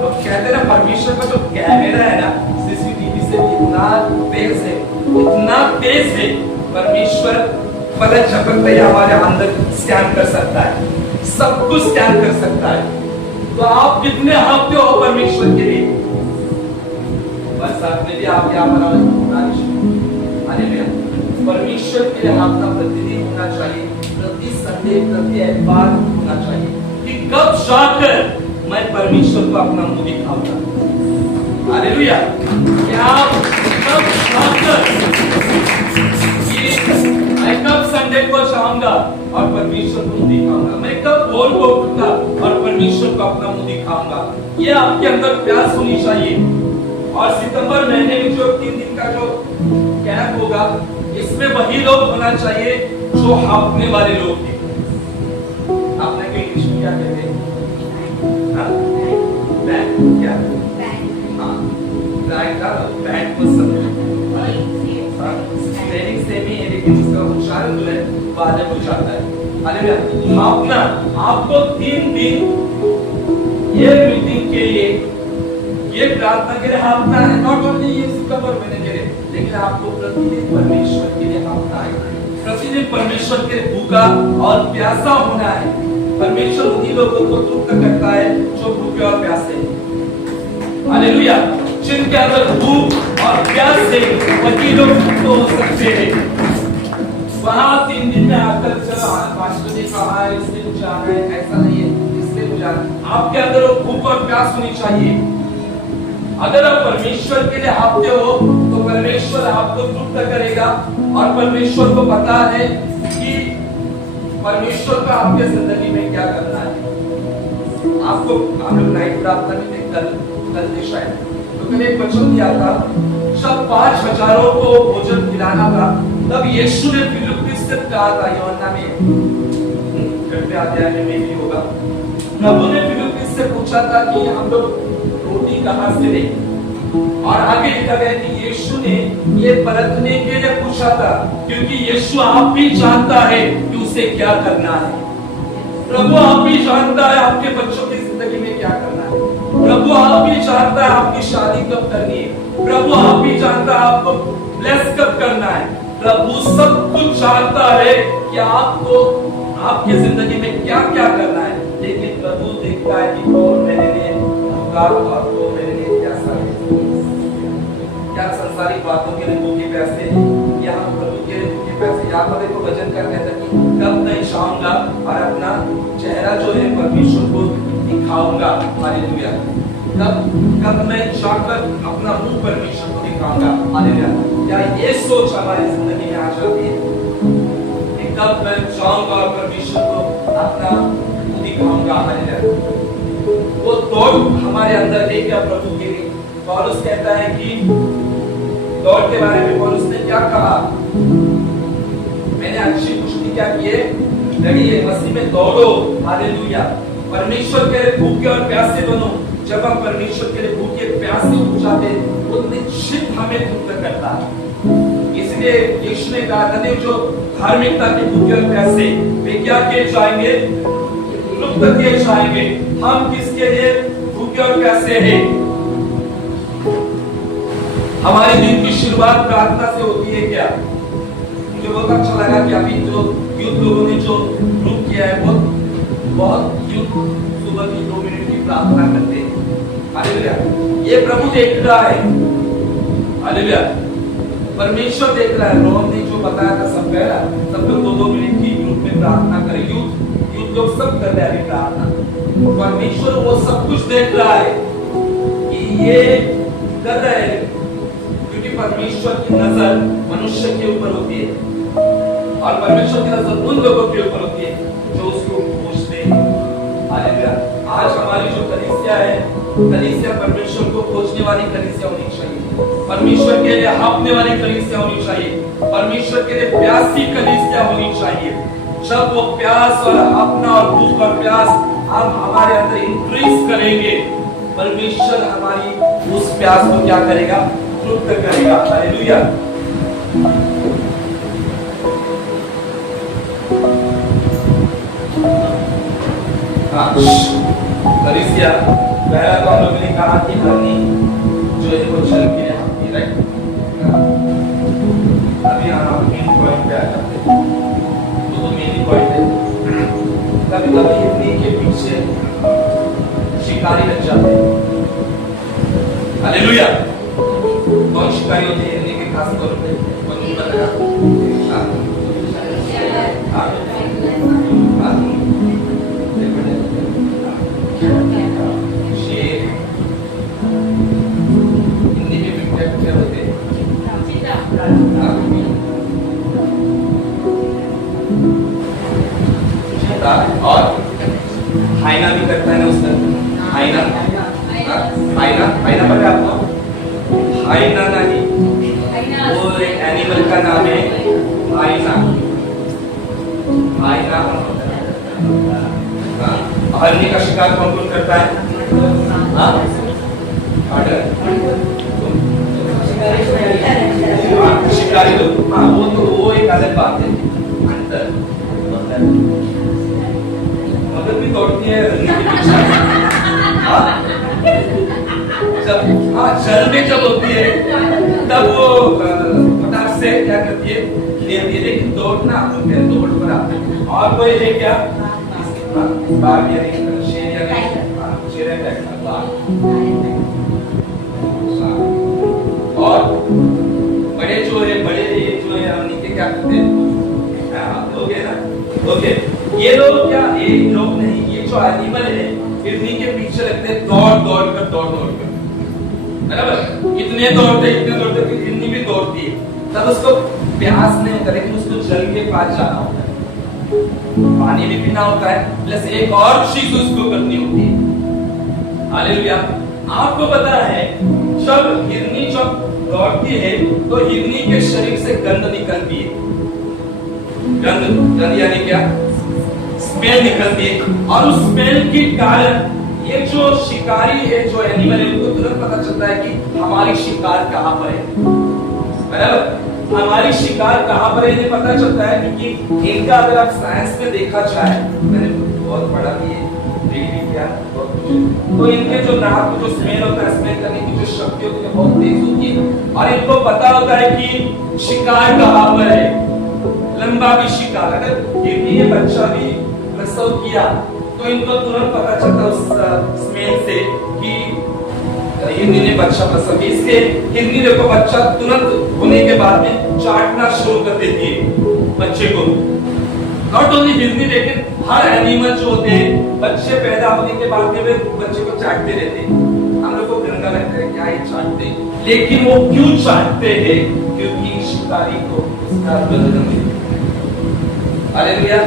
लोग कहते हैं ना, परमेश्वर का जो कैमरा है ना, सीसीटीवी से इतना तेज है, परमेश्वर पता झपकते ही हमारे अंदर स्कैन कर सकता है, सब कुछ स्कैन कर सकता है। तो आप कितने हाँफते हो परमेश्वर के लिए? बरसात में भी आप यहाँ पर परमेश्वर के लिए हाँफना प्रतिदिन होना चाहिए, प्रति संडे, प्रति एतवार होना चाहिए कि कब जाकर मैं परमेश्वर को अपना मुंह दिखाऊंगा। हालेलुया। क्या आप कब जाकर मैं कब संडे को जाऊंगा और परमेश्वर को मुंह दिखाऊंगा, मैं कब भोर को उठूंगा और परमेश्वर को अपना मुंह दिखाऊंगा। ये आपके अंदर प्यास होनी चाहिए। और सितंबर महीने में जो 3 दिन का जो कैंप होगा, इसमें वही लोग होना चाहिए जो हाँफने वाले लोग हैं। आपने के इंग्लिश में क्या कहते हैं? बैंड क्या? हाँ, बैंड को समझो। स्पेलिंग से भी लेकिन उसका उच्चारण जो है वाले हो जाता है। हालेलुया। हाँफना आपको 3 दिन ये मीटिंग के लिए, ये प्रार्थना के लिए हाँफना है। नॉट ओनली ये सितंबर महीने के लिए, लेकिन आपको प्रतिदिन परमेश्वर के लिए हाँफना है, प्रतिदिन परमेश्वर के लिए भूखा और प्यासा होना है। परमेश्वर उन्हीं लोगों को तृप्त करता है जो भूखे और प्यासे हैं। हालेलुया। जिनके अंदर भूख और प्यास से वही लोग मुक्त हो सकते हैं। वहां 3 दिन में आकर चलो पास्टर ने कहा है इसलिए मुझे आना है, ऐसा नहीं है इसलिए मुझे आना है। आपके अंदर वो भूख और प्यास होनी चाहिए। अगर आप परमेश्वर के लिए भागते हो तो परमेश्वर आपको तृप्त करेगा, और परमेश्वर को पता है कि परमेश्वर का आपके जिंदगी में क्या करना है। आपको हम लोग नाइट प्रार्थना में कल शायद तो कल एक वचन दिया था, जब 5,000 को भोजन खिलाना था तब यीशु ने फिलिप्पी से कहा था, यूहन्ना में 6वें अध्याय में भी होगा, प्रभु ने फिलिप्पी से पूछा था कि हम लोग रोटी कहां से लें, और आगे लिखा गया कि यीशु ने ये परखने के लिए पूछा था क्योंकि यीशु आप भी जानता है कि उसे क्या करना है। प्रभु आप भी जानता है आपके बच्चों की जिंदगी में क्या करना है। प्रभु आप भी जानता है आपकी शादी कब करनी है। प्रभु आप भी जानता है आपको ब्लेस कब करना है। प्रभु सब कुछ जानता है कि आपको आपकी जिंदगी में क्या क्या करना है, लेकिन प्रभु देखता है कि कौन मेरे लिए आपको मेरे लिए प्यासा है, क्या संसारिक बातों के लिए भूखे प्यासे, या हम प्रभु के लिए भूखे प्यासे। यहाँ पर देखो वचन करने तक कब नहीं चाहूंगा और अपना चेहरा जो है परमेश्वर को दिखाऊंगा। हालेलुया। कब मैं जाकर अपना मुंह परमेश्वर को दिखाऊंगा। हालेलुया। क्या ये सोच हमारी जिंदगी में आ जाती है कि कब मैं जाऊंगा और परमेश्वर को अपना मुंह दिखाऊंगा। हालेलुया। वो दौड़ हमारे अंदर है क्या प्रभु के लिए। पौलुस कहता है कि दौड़ के बारे में पौलुस ने क्या कहा, मैंने अच्छी कुश्ती क्या की है, लड़िए मसीह में दौड़ो। हालेलुया। परमेश्वर के लिए भूखे और प्यासे बनो। जब हम परमेश्वर के लिए भूखे प्यासे हो जाते वो निश्चित हमें तृप्त करता है। इसलिए यीशु ने कहा था जो धार्मिकता के भूखे और प्यासे वे क्या किए जाएंगे, तृप्त किए जाएंगे। हम किसके लिए भूखे और प्यासे हैं? हमारे दिन की शुरुआत प्रार्थना से होती है क्या? मुझे बहुत अच्छा लगा कि अभी जो यूथ लोगों ने जो ग्रुप किया है, बहुत यूथ सुबह की 2 मिनट की प्रार्थना करते हैं। हालेलुया। ये प्रभु देख रहा है। हालेलुया। परमेश्वर देख रहा है। रोहन ने जो बताया था सब पहला, सब लोग 2-2 मिनट की ग्रुप में प्रार्थना करें। यूथ लोग सब कर रहे हैं प्रार्थना। परमेश्वर वो सब कुछ देख रहा है कि ये कर रहे हैं, क्योंकि परमेश्वर की नजर मनुष्य के ऊपर होती है और परमेश्वर की नजर उन लोगों के ऊपर होती है जो उसको खोजते हैं। हालेलुया। आज हमारी जो कलीसिया है, कलीसिया परमेश्वर को खोजने वाली कलीसिया होनी चाहिए, परमेश्वर के लिए हाँफने वाली कलीसिया होनी चाहिए, परमेश्वर के लिए प्यासी कलीसिया होनी चाहिए। जब वो प्यास और अपना और भूख और प्यास हम हमारे अंदर इंक्रीज करेंगे, परमेश्वर हमारी उस प्यास को क्या करेगा, तृप्त करेगा। हालेलुया। कलीसिया पहला तो हम लोगों ने कहा कि हरनी जो है वो चल के यहाँ की राइट। अभी हम मेन पॉइंट पे आ जाते हैं। तो मेन पॉइंट है कभी-कभी हिरनी के पीछे शिकारी लग जाते हैं। हालेलुया। कौन शिकारी होते हैं हिरनी के खास तौर पे? कौन बताया? शेर हिंदी में भी क्या होते हैं? और हाइना भी करता है ना उसका। हाइना हाइना हाइना पता है आपको? हाइना नहीं, वो एक एनिमल का नाम है हाइना। हाइना हरनी का शिकार कौन कौन करता है? शिकारी लोग। हाँ वो एक अलग बात है। मगर भी दौड़ती है जल में जब होती है तब वो फटाक से क्या करती है, लेकिन दौड़ना दौड़ पर आते हैं। और कोई है क्या? बाघ या शेर या शेर के क्या करते हैं? हाँ, ओके ना? ओके, ये लोग क्या, ये लोग नहीं, ये जो एनिमल है हिरनी के पीछे लगते हैं, दौड़ कर, बराबर? इतने दौड़ते फिर हिरनी भी दौड़ती है, तब उसको प्यास नहीं होता, लेकिन उसको जल के पास जाना होता है, पानी भी पीना होता है, प्लस एक और चीज उसको करनी होती है। हालेलुया। आपको पता है जब हिरनी जब दौड़ती है तो हिरनी के शरीर से गंध निकलती है, गंध यानी क्या? स्मेल निकलती है, और उस स्मेल के कारण ये जो शिकारी है, जो एनिमल है, उनको तुरंत पता चलता है कि हमारी शिकार कहाँ पर है, बराबर? हमारी शिकार कहाँ पर है ये पता चलता है, क्योंकि इनका अगर आप साइंस में देखा जाए, मैंने बहुत पढ़ा भी है, देखी क्या बहुत कुछ, तो इनके जो नाक में जो स्मेल होता है, स्मेल करने की जो शक्ति होती है बहुत तेज होती है, और इनको पता होता है कि शिकार कहाँ पर है, लंबा भी शिकार। अगर ये बच्चा भी प्रसव किया तो इनको तुरंत पता चलता है उस स्मेल से कि हिरनी ने बच्चा प्रसव किया। इसके हिरनी देखो बच्चा तुरंत होने के बाद में चाटना शुरू कर देती है बच्चे को। नॉट ओनली हिरनी, लेकिन हर एनिमल जो होते हैं बच्चे पैदा होने के बाद में वे बच्चे को चाटते रहते हैं। हम लोग को गंदा लगता है क्या ये चाटते हैं, लेकिन वो क्यों चाटते हैं? क्योंकि शिकारी को उसका बदन में। हालेलुया।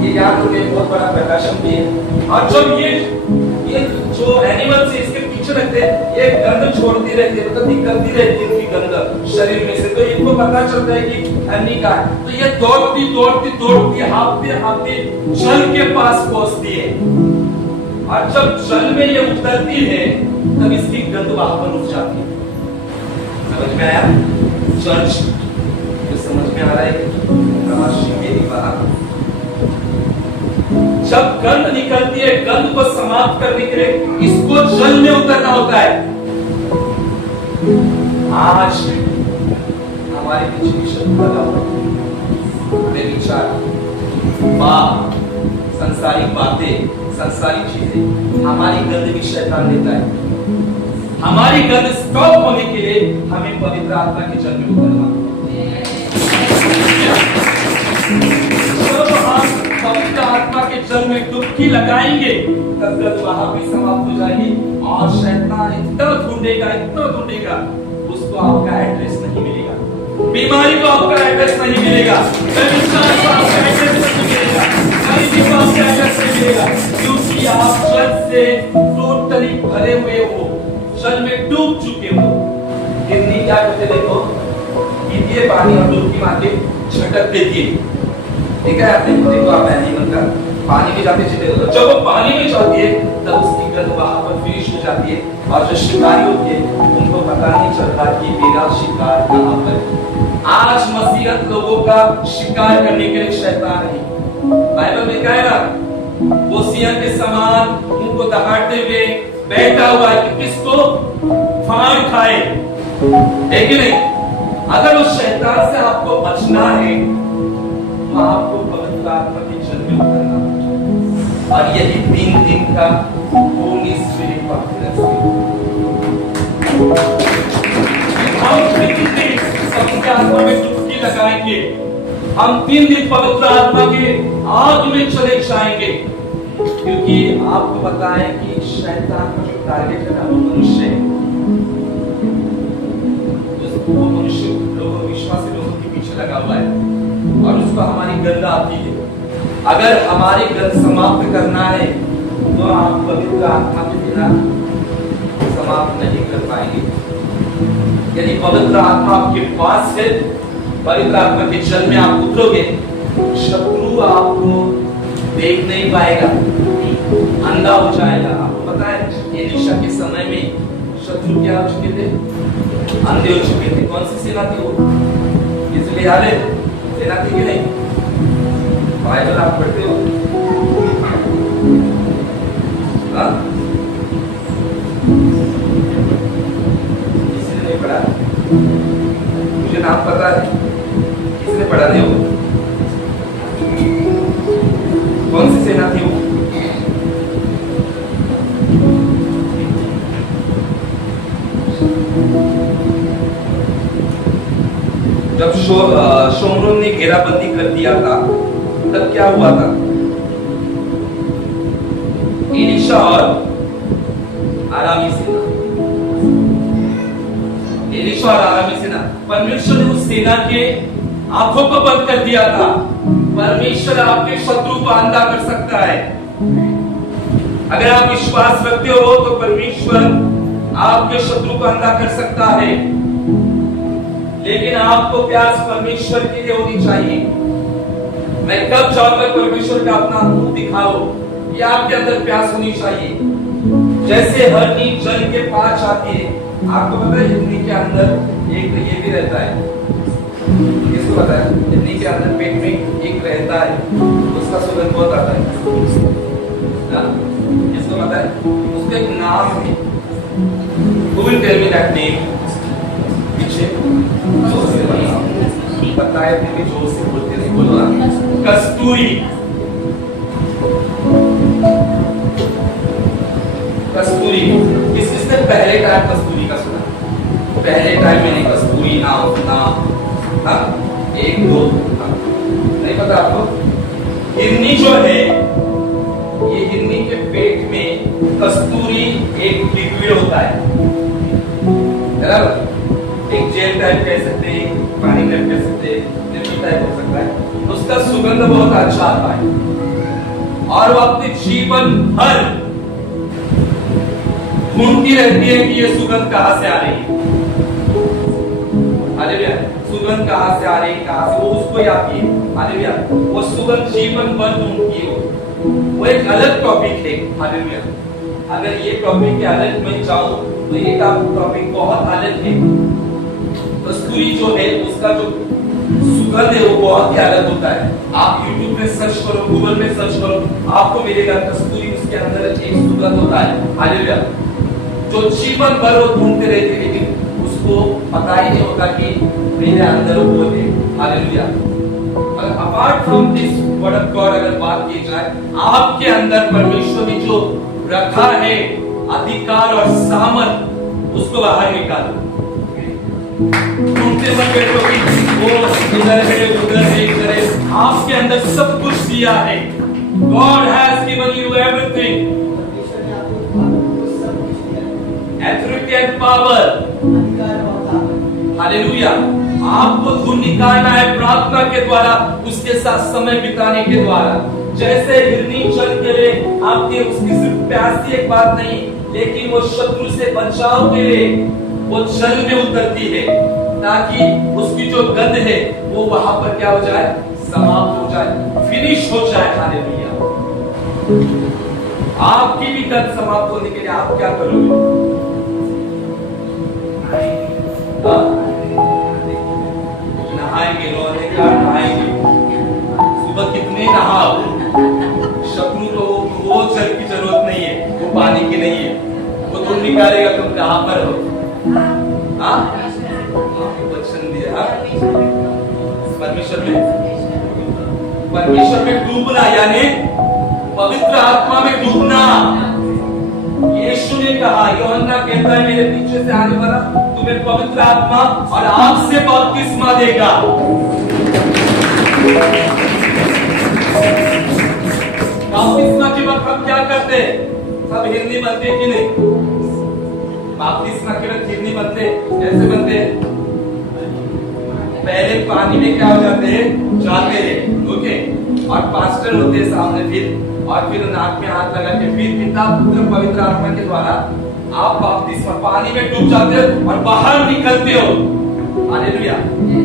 ये याद रखिए, बहुत बड़ा प्रकाशन भी है। और जब ये जो एनिमल से इसके पीछे लगते हैं, ये गंध छोड़ती रहती है, मतलब निकलती रहती है उनकी गंध शरीर में से, तो इनको पता चलता है कि हनी का है। तो ये दौड़ती हाँफते जल के पास पहुंचती है, और जब जल में ये उतरती है तब इसकी गंध वहां पर उठ जाती है। समझ में आया? चर्च तो समझ में आ रहा है? जब गंध निकलती है, गंध को समाप्त करने के लिए इसको जल में उतरना होता है। आज हमारे पीछे भी शब्द लगा विचार, पाप, संसारिक बातें, संसारिक चीजें, हमारी गंध भी शैतान लेता है। हमारी गंध स्टॉप होने के लिए हमें पवित्र आत्मा के जल में उतरना। पवित्र आत्मा के जल में डुबकी लगाएंगे तब तक वहां भी समाप्त हो जाएगी, और शैतान इतना ढूंढेगा उसको आपका एड्रेस नहीं मिलेगा, बीमारी को आपका एड्रेस नहीं मिलेगा, बेरोजगारी को आपका एड्रेस नहीं मिलेगा, गरीबी को आपका एड्रेस नहीं मिलेगा, क्योंकि आप जल से टोटली भरे हुए हो, जल में डूब चुके हो। हिरनी क्या करते देखो, ये पानी और डुबकी मार के झटक देती है। ठीक है, आपने देखो आप एनिमल का पानी में जाते चले जाते, जब वो पानी में जाती है तब उसकी गंध वहां पर फिनिश हो जाती है, और जो शिकारी होते हैं उनको पता नहीं चलता कि मेरा शिकार कहां पर है। आज मसीहत लोगों का शिकार करने के लिए शैतान है। बाइबल में क्या है ना, वो सिंह के समान उनको दहाड़ते हुए बैठा हुआ है कि किसको फाड़ खाए, है कि नहीं? अगर उस शैतान से आपको बचना है तो आपको पवित्र आत्मा के जल में उतरना, और यही 3 दिन का होली स्पिरिट कॉन्फ्रेंस आत्मा में डुबकी लगाएंगे। हम 3 दिन पवित्र आत्मा के आग में चले जाएंगे, क्योंकि आपको पता है कि शैतान का जो टारगेट है ना वो मनुष्य है। वो मनुष्य लोगों, विश्वासी लोगों के पीछे लगा हुआ है, और उसको हमारी गंध आती है। अगर हमारी गंध समाप्त करना है तो आप पवित्र आत्मा के बिना समाप्त नहीं कर पाएंगे। यदि पवित्र आत्मा आपके पास है, पवित्र आत्मा के जल में आप उतरोगे, शत्रु आपको देख नहीं पाएगा, अंधा हो जाएगा। आपको पता है एलीशा के समय में शत्रु क्या हो चुके थे? अंधे हो चुके थे। कौन सी सेना थी वो? इसलिए याद है सेना थी कि नहीं? बाइबल आप पढ़ते हो? किसी ने नहीं पढ़ा? मुझे नाम पता है, किसी ने पढ़ा नहीं होगा? कौन सी सेना थी वो? जब शोमरोन ने घेराबंदी कर दिया था तब क्या हुआ था? एलीशा और आरामी सेना, एलीशा और आरामी सेना, परमेश्वर ने उस सेना के आंखों को बंद कर दिया था। परमेश्वर आपके शत्रु को अंधा कर सकता है। अगर आप विश्वास रखते हो तो परमेश्वर आपके शत्रु को अंधा कर सकता है, लेकिन आपको प्यास परमेश्वर के लिए होनी चाहिए। मैं कब जाकर परमेश्वर का अपना मुंह दिखाओ, ये आपके अंदर प्यास होनी चाहिए। जैसे हरनी जल के पास आती है, आपको पता है हिरनी के अंदर एक ये भी रहता है, किसको पता है? हिरनी के अंदर पेट में एक रहता है, उसका सुगंध बहुत आता है, किसको पता है? उसका एक नाम है। Who will tell me that name? पीछे जोर से बताओ, बताए थे कि जोर से बोलते नहीं, बोलो ना। कस्तूरी, कस्तूरी। किसने पहले टाइम कस्तूरी का सुना? पहले टाइम मैंने कस्तूरी नाम सुना, हाँ, एक दो, नहीं पता आपको? हिरनी जो है, ये हिरनी के पेट में कस्तूरी एक लिक्विड होता है, बराबर? एक जेल टाइप कह सकते हैं, पानी टाइप कह सकते हैं, लिक्विड टाइप हो सकता है। उसका सुगंध बहुत अच्छा आता है और वो अपने जीवन भर ढूंढती रहती है कि ये सुगंध कहां से आ रही है। हालेलुया, सुगंध कहां से आ रही है, कहां से, वो उसको ही आती है। हालेलुया, वो सुगंध जीवन भर ढूंढती है। वो एक अलग टॉपिक है। हालेलुया, अगर ये टॉपिक के अलग में जाऊं तो ये टॉपिक बहुत अलग है। कस्तूरी जो है उसका जो सुगंध है वो बहुत ही अलग होता है। आप YouTube में सर्च करो, गूगल में सर्च करो, आपको मिलेगा कस्तूरी, उसके अंदर एक सुगंध होता है। हालेलुया, जो जीवन भर वो ढूंढते रहते, लेकिन उसको पता ही नहीं होता कि मेरे अंदर वो है। Hallelujah, apart from this word of God अगर बात की जाए, आपके अंदर परमेश्वर ने जो रखा है अधिकार और सामर्थ, उसको बाहर निकालो। ढूंढते मत बैठो कि वो इधर है उधर है इधर है, आपके अंदर सब कुछ दिया है। God has given you everything, authority and power। Hallelujah, आपको धुन निकालना है प्रार्थना के द्वारा, उसके साथ समय बिताने के द्वारा। जैसे हिरनी जल के लिए आपके उसकी सिर्फ प्यासी एक बात नहीं, लेकिन वो शत्रु से बचाव के लिए वो जल में उतरती है, ताकि उसकी जो गंध है वो वहां पर क्या हो जाए, समाप्त हो जाए, फिनिश हो जाए। हालेलुया, आपकी भी गंध समाप्त होने के लिए आप क्या करोगे? नहाएंगे, रोने का नहाएंगे, सुबह कितने नहाओ, शत्रु को वो जल की जरूरत नहीं है, वो पानी की नहीं है, वो तुम निकालेगा तुम कहां पर हो। वचन दिया परमेश्वर में डूबना, यानी पवित्र आत्मा में डूबना। यीशु ने कहा, यूहन्ना कहता है मेरे पीछे से आने वाला तुम्हें पवित्र आत्मा और आग से बपतिस्मा देगा। बपतिस्मा के वक्त हम क्या करते हैं? सब हिरनी बनते कि नहीं? बपतिस्मा के वक्त हिरनी बनते, कैसे बनते हैं? पहले पानी में क्या हो जाते हैं? जाते हैं, ओके, और पास्टर होते हैं सामने, फिर नाक में हाथ लगा के फिर पिता पुत्र पवित्र आत्मा के द्वारा आप बपतिस्मा पानी में डूब जाते हो और बाहर निकलते हो। हालेलुया,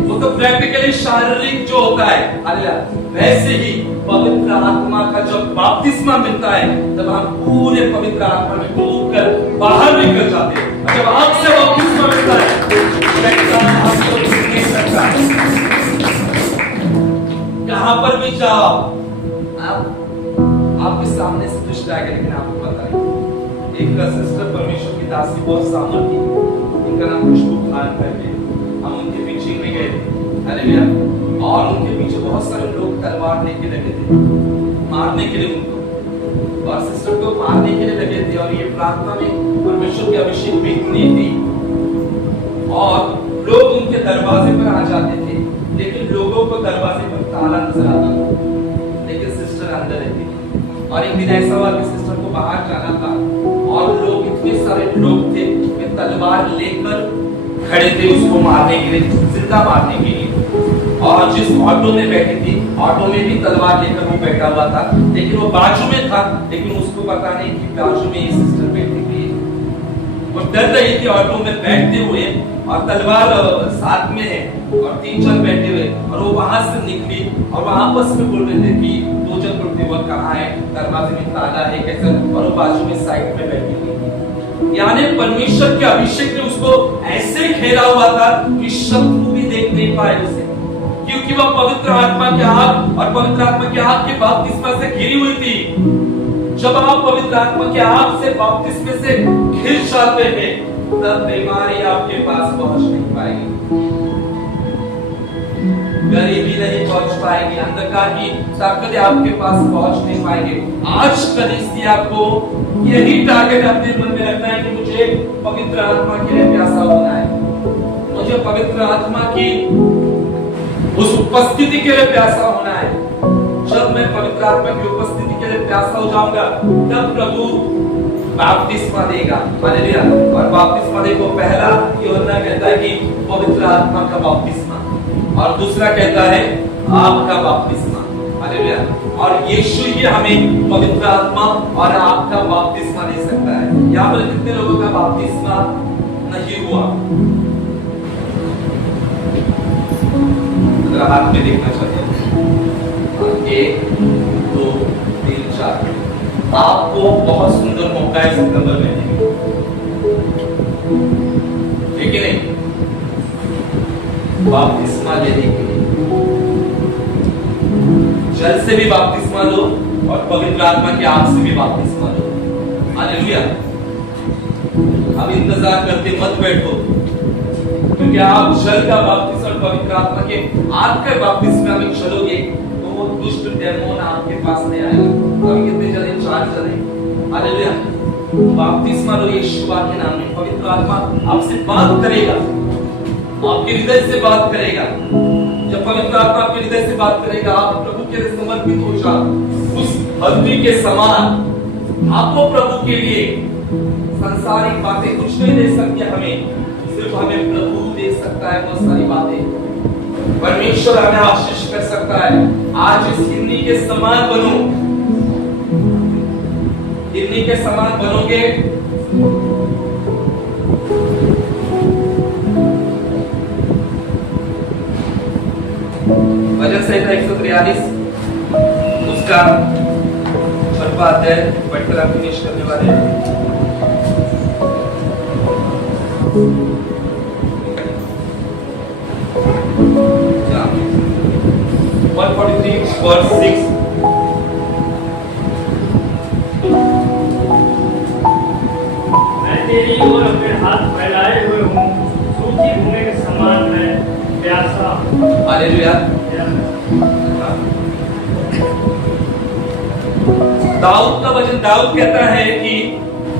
वो तो प्रैक्टिकली शारीरिक जो होता है। हालेलुया, वैसे ही पवित्र आत्मा का जब बपतिस्मा मिलता है तब हम पूरे पवित्र आत्मा में डूबकर बाहर निकल जाते हैं। जब आपसे बपतिस्मा मिलता है आपको नहीं सकता, कहां पर भी जाओ, आपके सामने से दुष्ट आएगा, लेकिन आपको पता नहीं। एक सिस्टर परमेश्वर की दासी बहुत सामर्थी, उनका नाम खुशबू खान करके, हम उनके पीछे में गए थे। हालेलुया, और उनके पीछे बहुत सारे लोग तलवार लेके लगे थे मारने के लिए उनको, और सिस्टर को मारने के लिए लगे थे। और ये प्रार्थना में परमेश्वर की अभिषेक भी इतनी थी और लोग उनके दरवाजे पर आ जाते थे खड़े थे उसको मारने के लिए, जिंदा मारने के लिए। और जिस ऑटो में बैठी थी, ऑटो में भी तलवार लेकर वो बैठा हुआ था, लेकिन वो बाजू में था, लेकिन उसको पता नहीं कि बाजू में ये सिस्टर बैठी थी। वो डर रही थी ऑटो में बैठते हुए, और तलवार साथ में है और 3 जन बैठे हुए, और वो वहां से निकली और वो आपस में बोल रहे थे कि 2 जन बोलते वक्त कहाँ है, दरवाजे में ताला है कैसे, और वो बाजू में साइड में बैठी हुई थी। यानी परमेश्वर के अभिषेक ने उसको ऐसे घेरा हुआ था कि शत्रु भी देख नहीं पाए उसे, क्योंकि वह पवित्र आत्मा के आग और पवित्र आत्मा के आग के बपतिस्मा से घिरी हुई थी। जब आप पवित्र आत्मा के आग से बपतिस्मे से घिर जाते हैं, तब बीमारी आपके पास पहुंच नहीं पाएगी, गरीबी नहीं पहुंच पाएगी, अंधकार की ताकतें आपके पास पहुंच नहीं पाएंगे। आज कलीसिया को यही टारगेट अपने मन में रखना है कि मुझे पवित्र आत्मा के लिए प्यासा होना है, मुझे पवित्र आत्मा की उस उपस्थिति के लिए प्यासा होना है। जब मैं पवित्र आत्मा की उपस्थिति के लिए प्यासा हो जाऊंगा, तब प्रभु बपतिस्मा देगा। हालेलुया। और बपतिस्मा देखो, पहला यूहन्ना कहता है कि पवित्र आत्मा का बपतिस्मा, और दूसरा कहता है आग का बपतिस्मा। हालेलुया। और यीशु ही हमें पवित्र आत्मा और आग का बपतिस्मा दे सकता है। यहाँ पर कितने लोगों का बपतिस्मा नहीं हुआ? अगर हाथ में देखना चाहिए, 1 2 3 4, आपको बहुत सुंदर मौका है सितंबर महीने में, है कि नहीं? बपतिस्मा लेने के लिए जल से भी बपतिस्मा लो और पवित्र आत्मा की आग से भी बपतिस्मा लो। हालेलुया। अब इंतजार करते मत बैठो, क्योंकि आप जल का बपतिस्मा और पवित्र आत्मा के आग के बपतिस्मा में चलोगे तो वो दुष्ट डेमोन आपके पास नहीं आएगा। अभी कितने जने? 4 जने। हालेलुया। बपतिस्मा लो यीशु के नाम में। पवित्र आत्मा आपसे बात करेगा, आपके हृदय से बात करेगा। जब पवित्र आत्मा आपके हृदय से बात करेगा, आप प्रभु के लिए समर्पित हो जाओ। उस हड्डी के समान आपको प्रभु के लिए सांसारिक बातें कुछ नहीं दे सकती हमें, सिर्फ हमें प्रभु दे सकता है बहुत सारी बातें। परमेश्वर हमें आशीष कर सकता है। आज इस हिरनी के समान बनो, हिरनी के समान बनोगे, भजन संहिता 143 उसका 6वां अध्याय पढ़कर आप फिनिश करने वाले हैं। 143 verse 6। मैं तेरी ओर अपने हाथ फैलाए हुए हूँ, सूखी भूमि के समान मैं प्यासा हूँ। हालेलुया। दाऊद का वचन, दाऊद कहता है कि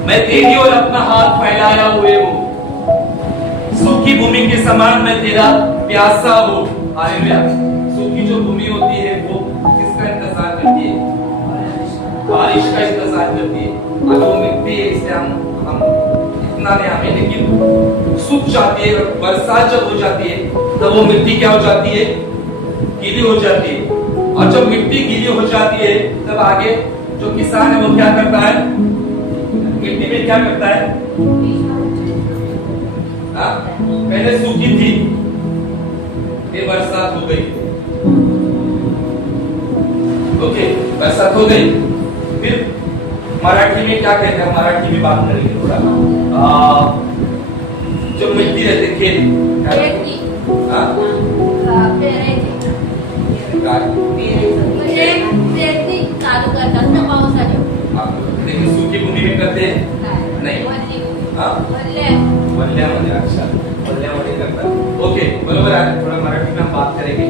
मैं तेरी ओर अपना हाथ फैलाया हुए हूँ, सूखी भूमि के समान मैं तेरा प्यासा हूँ। हालेलुया। सूखी जो भूमि होती है वो किसका इंतजार करती है? बारिश का इंतजार करती है। अगर वो मिट्टी है, इससे हम इतना नहीं हमें, लेकिन सूख जाती है। बरसात जब हो जाती है तब वो मिट्टी क्या हो जाती है? गीली हो जाती है। और जब मिट्टी गीली हो जाती है तब आगे जो किसान है वो क्या करता है? मिट्टी में क्या करता है? पहले सूखी थी, फिर बरसात हो गई, ओके, बरसात हो गई, फिर मराठी में क्या कहते हैं? मराठी में बात करेंगे थोड़ा। जो मिट्टी रहती है खेत, लेकिन सूखी भूमि में करते हैं नहीं। वल्ल्यामध्ये, अच्छा, वल्ल्यामध्ये करतात। ओके, बरोबर आहे। थोड़ा मराठी में हम बात करेंगे।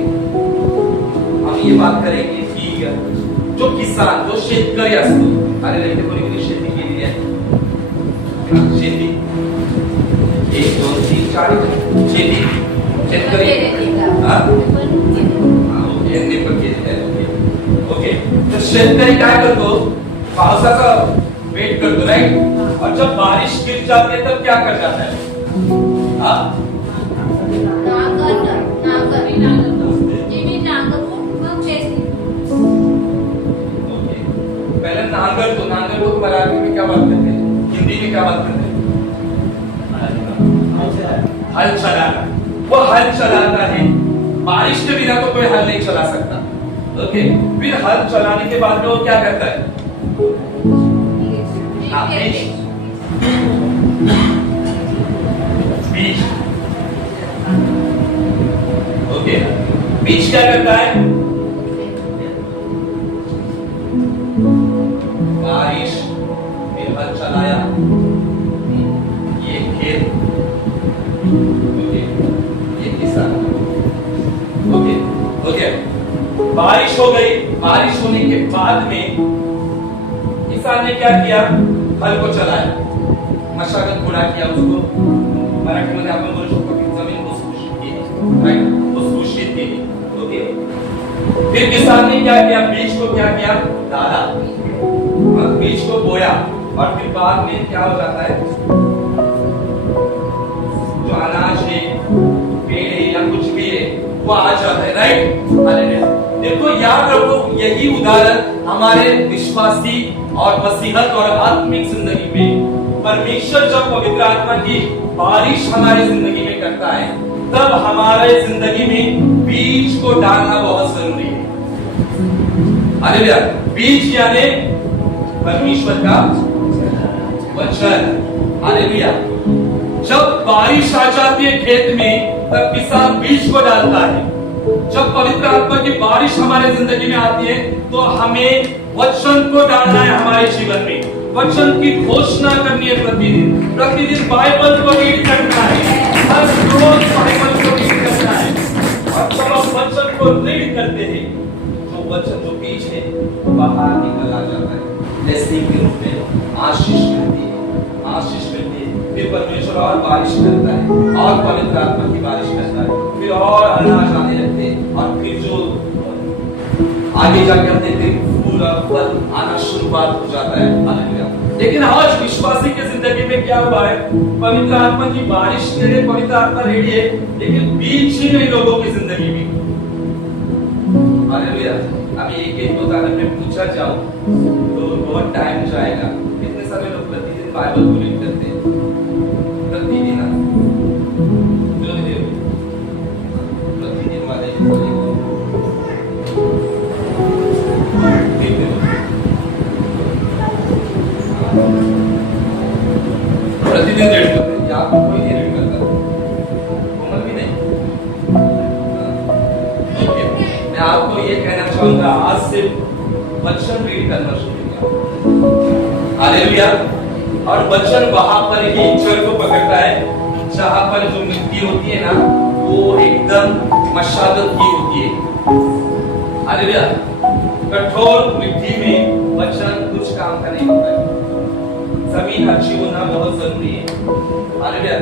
हम ये बात करेंगे कि जो किसान, जो शेतकरी असतो, अरे इथे कोणी कोणी शेती केलेली आहे? शेती 1 2 3 4 शेती शेतकरी यांनी पण केलेली आहे। ओके, तर शेतकरी काय करतो? पावसाचा वेट करतो, राइट? और जब बारिश गिर जाती है तब क्या कर जाता है? क्या बात करते हैं? हल चलाना। वो हल चलाता है। बारिश के बिना तो कोई हल नहीं चला सकता। ओके, फिर हल चलाने के बाद में वो क्या करता है? बीज ओके, बीज क्या करता है? बारिश, फिर हल चलाया, ये खेत, ओके, ये किसान, ओके ओके। बारिश हो गई। बारिश होने के बाद में किसान ने क्या किया? हल को चलाया, मशागत पूरा किया, उसको मराठी में आपण बोलू शकतो की जमीन भुसभुशीत केली, राइट? भुसभुशीत केली, ओके। फिर किसान ने क्या किया? बीज को क्या किया? डाला, बीज को बोया, और फिर बाद में क्या हो जाता है? जो अनाज है, पेड़ है या कुछ भी है, वो आ जाता है, राइट? देखो याद रखो, यही उदाहरण हमारे विश्वासी और मसीहत और आत्मिक जिंदगी में परमेश्वर जब पवित्र आत्मा की बारिश हमारे जिंदगी में करता है, तब हमारे जिंदगी में बीज को डालना बहुत जरूरी है। हालेलुया। बीज यानी परमेश्वर का वचन। हालेलुया। जब बारिश आ जाती है खेत में, तब किसान बीज को डालता है। जब पवित्र आत्मा की बारिश हमारे जिंदगी में आती है, तो हमें वचन को डालना है हमारे जीवन में। वचन की घोषणा करनी है प्रतिदिन। प्रतिदिन बाइबल को रीड करना है, हर रोज बाइबल को रीड करना है। और जब हम वचन को रीड करते हैं, जो वचन, जो बीज है, बाहर निकल आ जाता है, ब्लेसिंग के रूप में आशीष मिलती है, आशीष मिलती है। फिर परमेश्वर और बारिश करता है, और पवित्र आत्मा की बारिश करता है, फिर और अनाज आने लगते हैं, और फिर जो आगे जाके हम देखते हैं फूल और फल आना शुरुआत हो जाता है। हालेलुया। लेकिन आज विश्वासी के जिंदगी में क्या हुआ है? पवित्र आत्मा की बारिश के लिए पवित्र आत्मा रेडी है, लेकिन बीज ही नहीं लोगों की जिंदगी में। हालेलुया। अभी एक दो अगर मैं पूछा जाऊं तो बहुत टाइम जाएगा। कितने सारे लोग प्रतिदिन बाइबल को रीड करते हैं? प्रतिदिन प्रतिदिन वाले प्रतिदिन रीड करते हैं या कोई नहीं रीड करता? कोमल भी नहीं। ओके, मैं आपको ये कहना चाहूंगा, आज से वचन रीड करना शुरू करो। हालेलुया। और वचन वहां पर ही जड़ को पकड़ता है जहां पर जो मिट्टी होती है ना, वो एकदम मशागत की होती है। हालेलुया। कठोर मिट्टी में वचन कुछ काम का नहीं होता है। जमीन अच्छी होना बहुत जरूरी है। हालेलुया।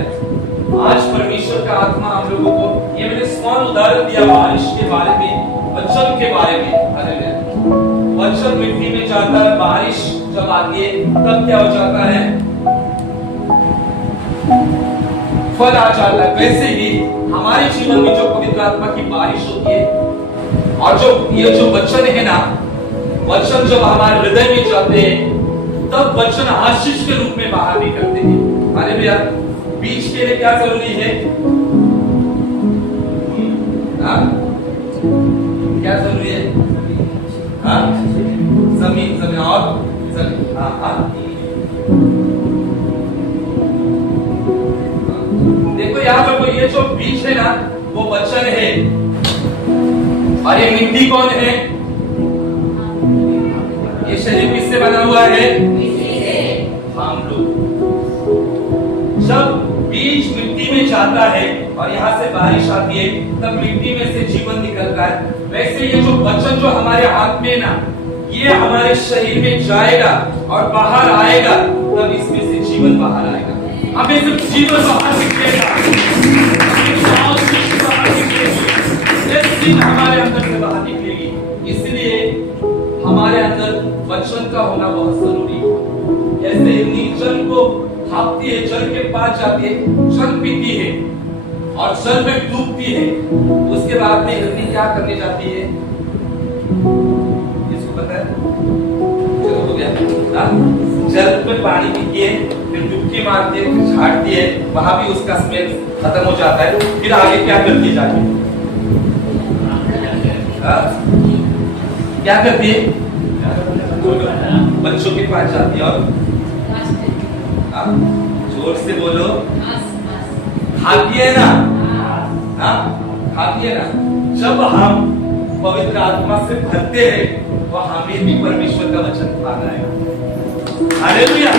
आज परमेश्वर का आत्मा हम लोगों को, ये मैंने स्मॉल उदाहरण दिया बारिश के बारे में, वचन के बारे में। हालेलुया। वचन मिट्टी में जाता है, बारिश जब आती है तब क्या हो जाता है? फल आ जाता है। वैसे ही हमारे जीवन में जो पवित्र आत्मा की बारिश होती है, और जो ये जो वचन है ना, वचन जब हमारे हृदय में जाते हैं, तब वचन आशीष के रूप में बाहर निकलते हैं। हालेलुया। बीज के लिए क्या जरूरी है? क्या जरूरी है? जमीन, जमीन और जमीन। देखो यहाँ पर ये जो बीज है ना, वो वचन है, और ये मिट्टी कौन है? ये शरीर किससे बना हुआ है? हम लोग। जब बीज मिट्टी में जाता है और यहाँ से बारिश आती है, तब मिट्टी में से जीवन निकलता है। वैसे ये जो वचन जो हमारे हाथ में ना, ये हमारे शरीर में जाएगा और बाहर आएगा, तब इसमें से जीवन बाहर आएगा। हमें सिर्फ जीवन बाहर निकलेगा, हमारे अंदर से बाहर निकलेगी। इसलिए हमारे अंदर वचन का होना बहुत जरूरी है। जैसे जल को भापती है, जल के पास जाती है, जल पीती है और जल में डूबती है, उसके बाद में हिरनी क्या करने जाती है? इसको पता है? चलो हो गया। जल में पानी पीती है, फिर डुबकी मारती है, फिर झाड़ती है, वहां भी उसका स्मेल खत्म हो जाता है। फिर आगे क्या करती है जाके? क्या करती है? बच्चों के पास जाती है और जोर से बोलो, खाती है ना? खाती है ना? जब हम पवित्र आत्मा से भरते हैं तो हमें भी परमेश्वर का वचन खाना है। हालेलुया।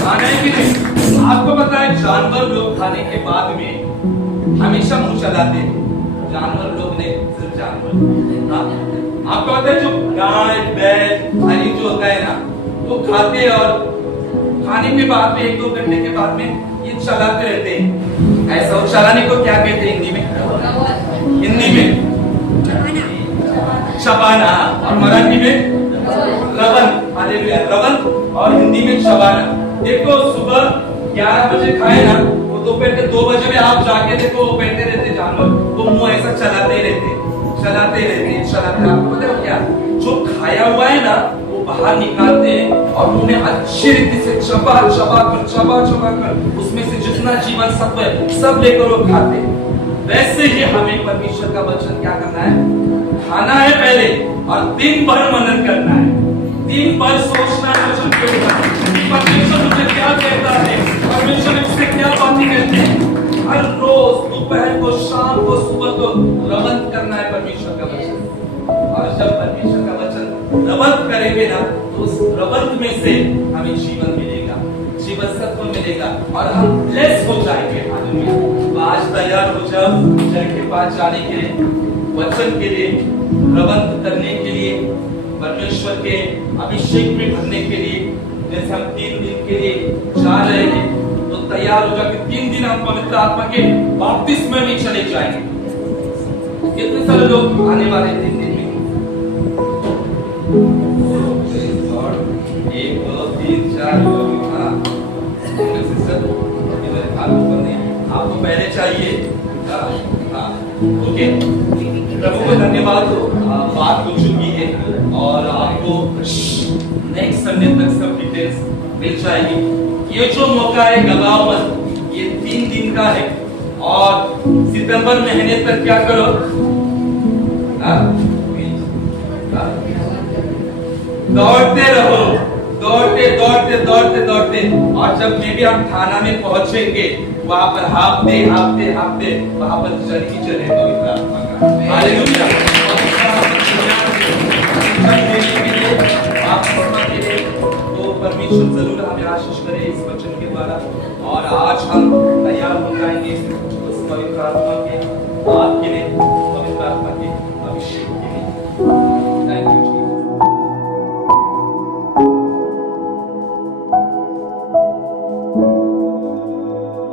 खाना है कि नहीं? आपको पता है जानवर लोग खाने के बाद में हमेशा मुंह चलाते हैं। जानवर लोग नहीं, सिर्फ जानवर। आपको पता है जो गाय बैल हरी जो होता है ना, वो खाते हैं और खाने के बाद में 1-2 घंटे के बाद में ये चलाते रहते हैं। ऐसा वो चलाने को क्या कहते हैं हिंदी में? हिंदी में चबाना, और मराठी में रवन। हालेलुया, रवन और हिंदी में चबाना। देखो सुबह 11 बजे खाए ना, वो दोपहर के 2 बजे में आप जाके देखो वो बैठे रहते जानवर, वो मुंह ऐसा चलाते ही रहते। आपको पता है क्या? जो खाया हुआ है ना वो बाहर निकालते हैं और उन्हें अच्छी रीति से चबा कर उसमें से जितना जीवन सत्व है सब लेकर वो खाते हैं। वैसे ही हमें परमेश्वर का वचन क्या करना है? खाना है पहले, और दिन भर मनन करना है, दिन भर सोचना है वचन के ऊपर कि परमेश्वर मुझे क्या कहता है, परमेश्वर मुझसे क्या बातें कहते हैं। हर रोज दोपहर को, शाम को, सुबह को रवन करना है परमेश्वर का वचन। और जब परमेश्वर का वचन रवन करेंगे ना तो उस रवन में से हमें जीवन मिलेगा, जीवन सत्व मिलेगा और हम ब्लेस हो जाएंगे। हालेलुया। आज तैयार हो जाओ चर के पास जाने के लिए, वचन के लिए, रवन करने के लिए, परमेश्वर के अभिषेक में भरने के लिए। जैसे हम 3 दिन के लिए जा रहे हैं तो तैयार हो जाके 3 दिन हम पवित्र आत्मा के बपतिस्मे में चले जाएंगे। कितने सारे लोग आने वाले 3 दिन में? 1 2 3 4 लोग। आपको पहले चाहिए। ओके, प्रभु को धन्यवाद हो, बात हो चुकी है और आपको नेक्स्ट संडे तक सब डिटेल्स मिल जाएगी। ये जो मौका है गवाओ मत, ये 3 दिन का है और सितंबर महीने तक क्या करो? दौड़ते रहो, दौड़ते और जब में भी हम थाना में पहुंचेंगे वहां पर हाफते वहां पर चल ही चले पवित्र आत्मा का। हालेलुया। तो परमेश्वर जरूर हमें आशीष करे इस वचन के द्वारा, और आज हम तैयार हो जाएंगे उस पवित्र आत्मा के आपके लिए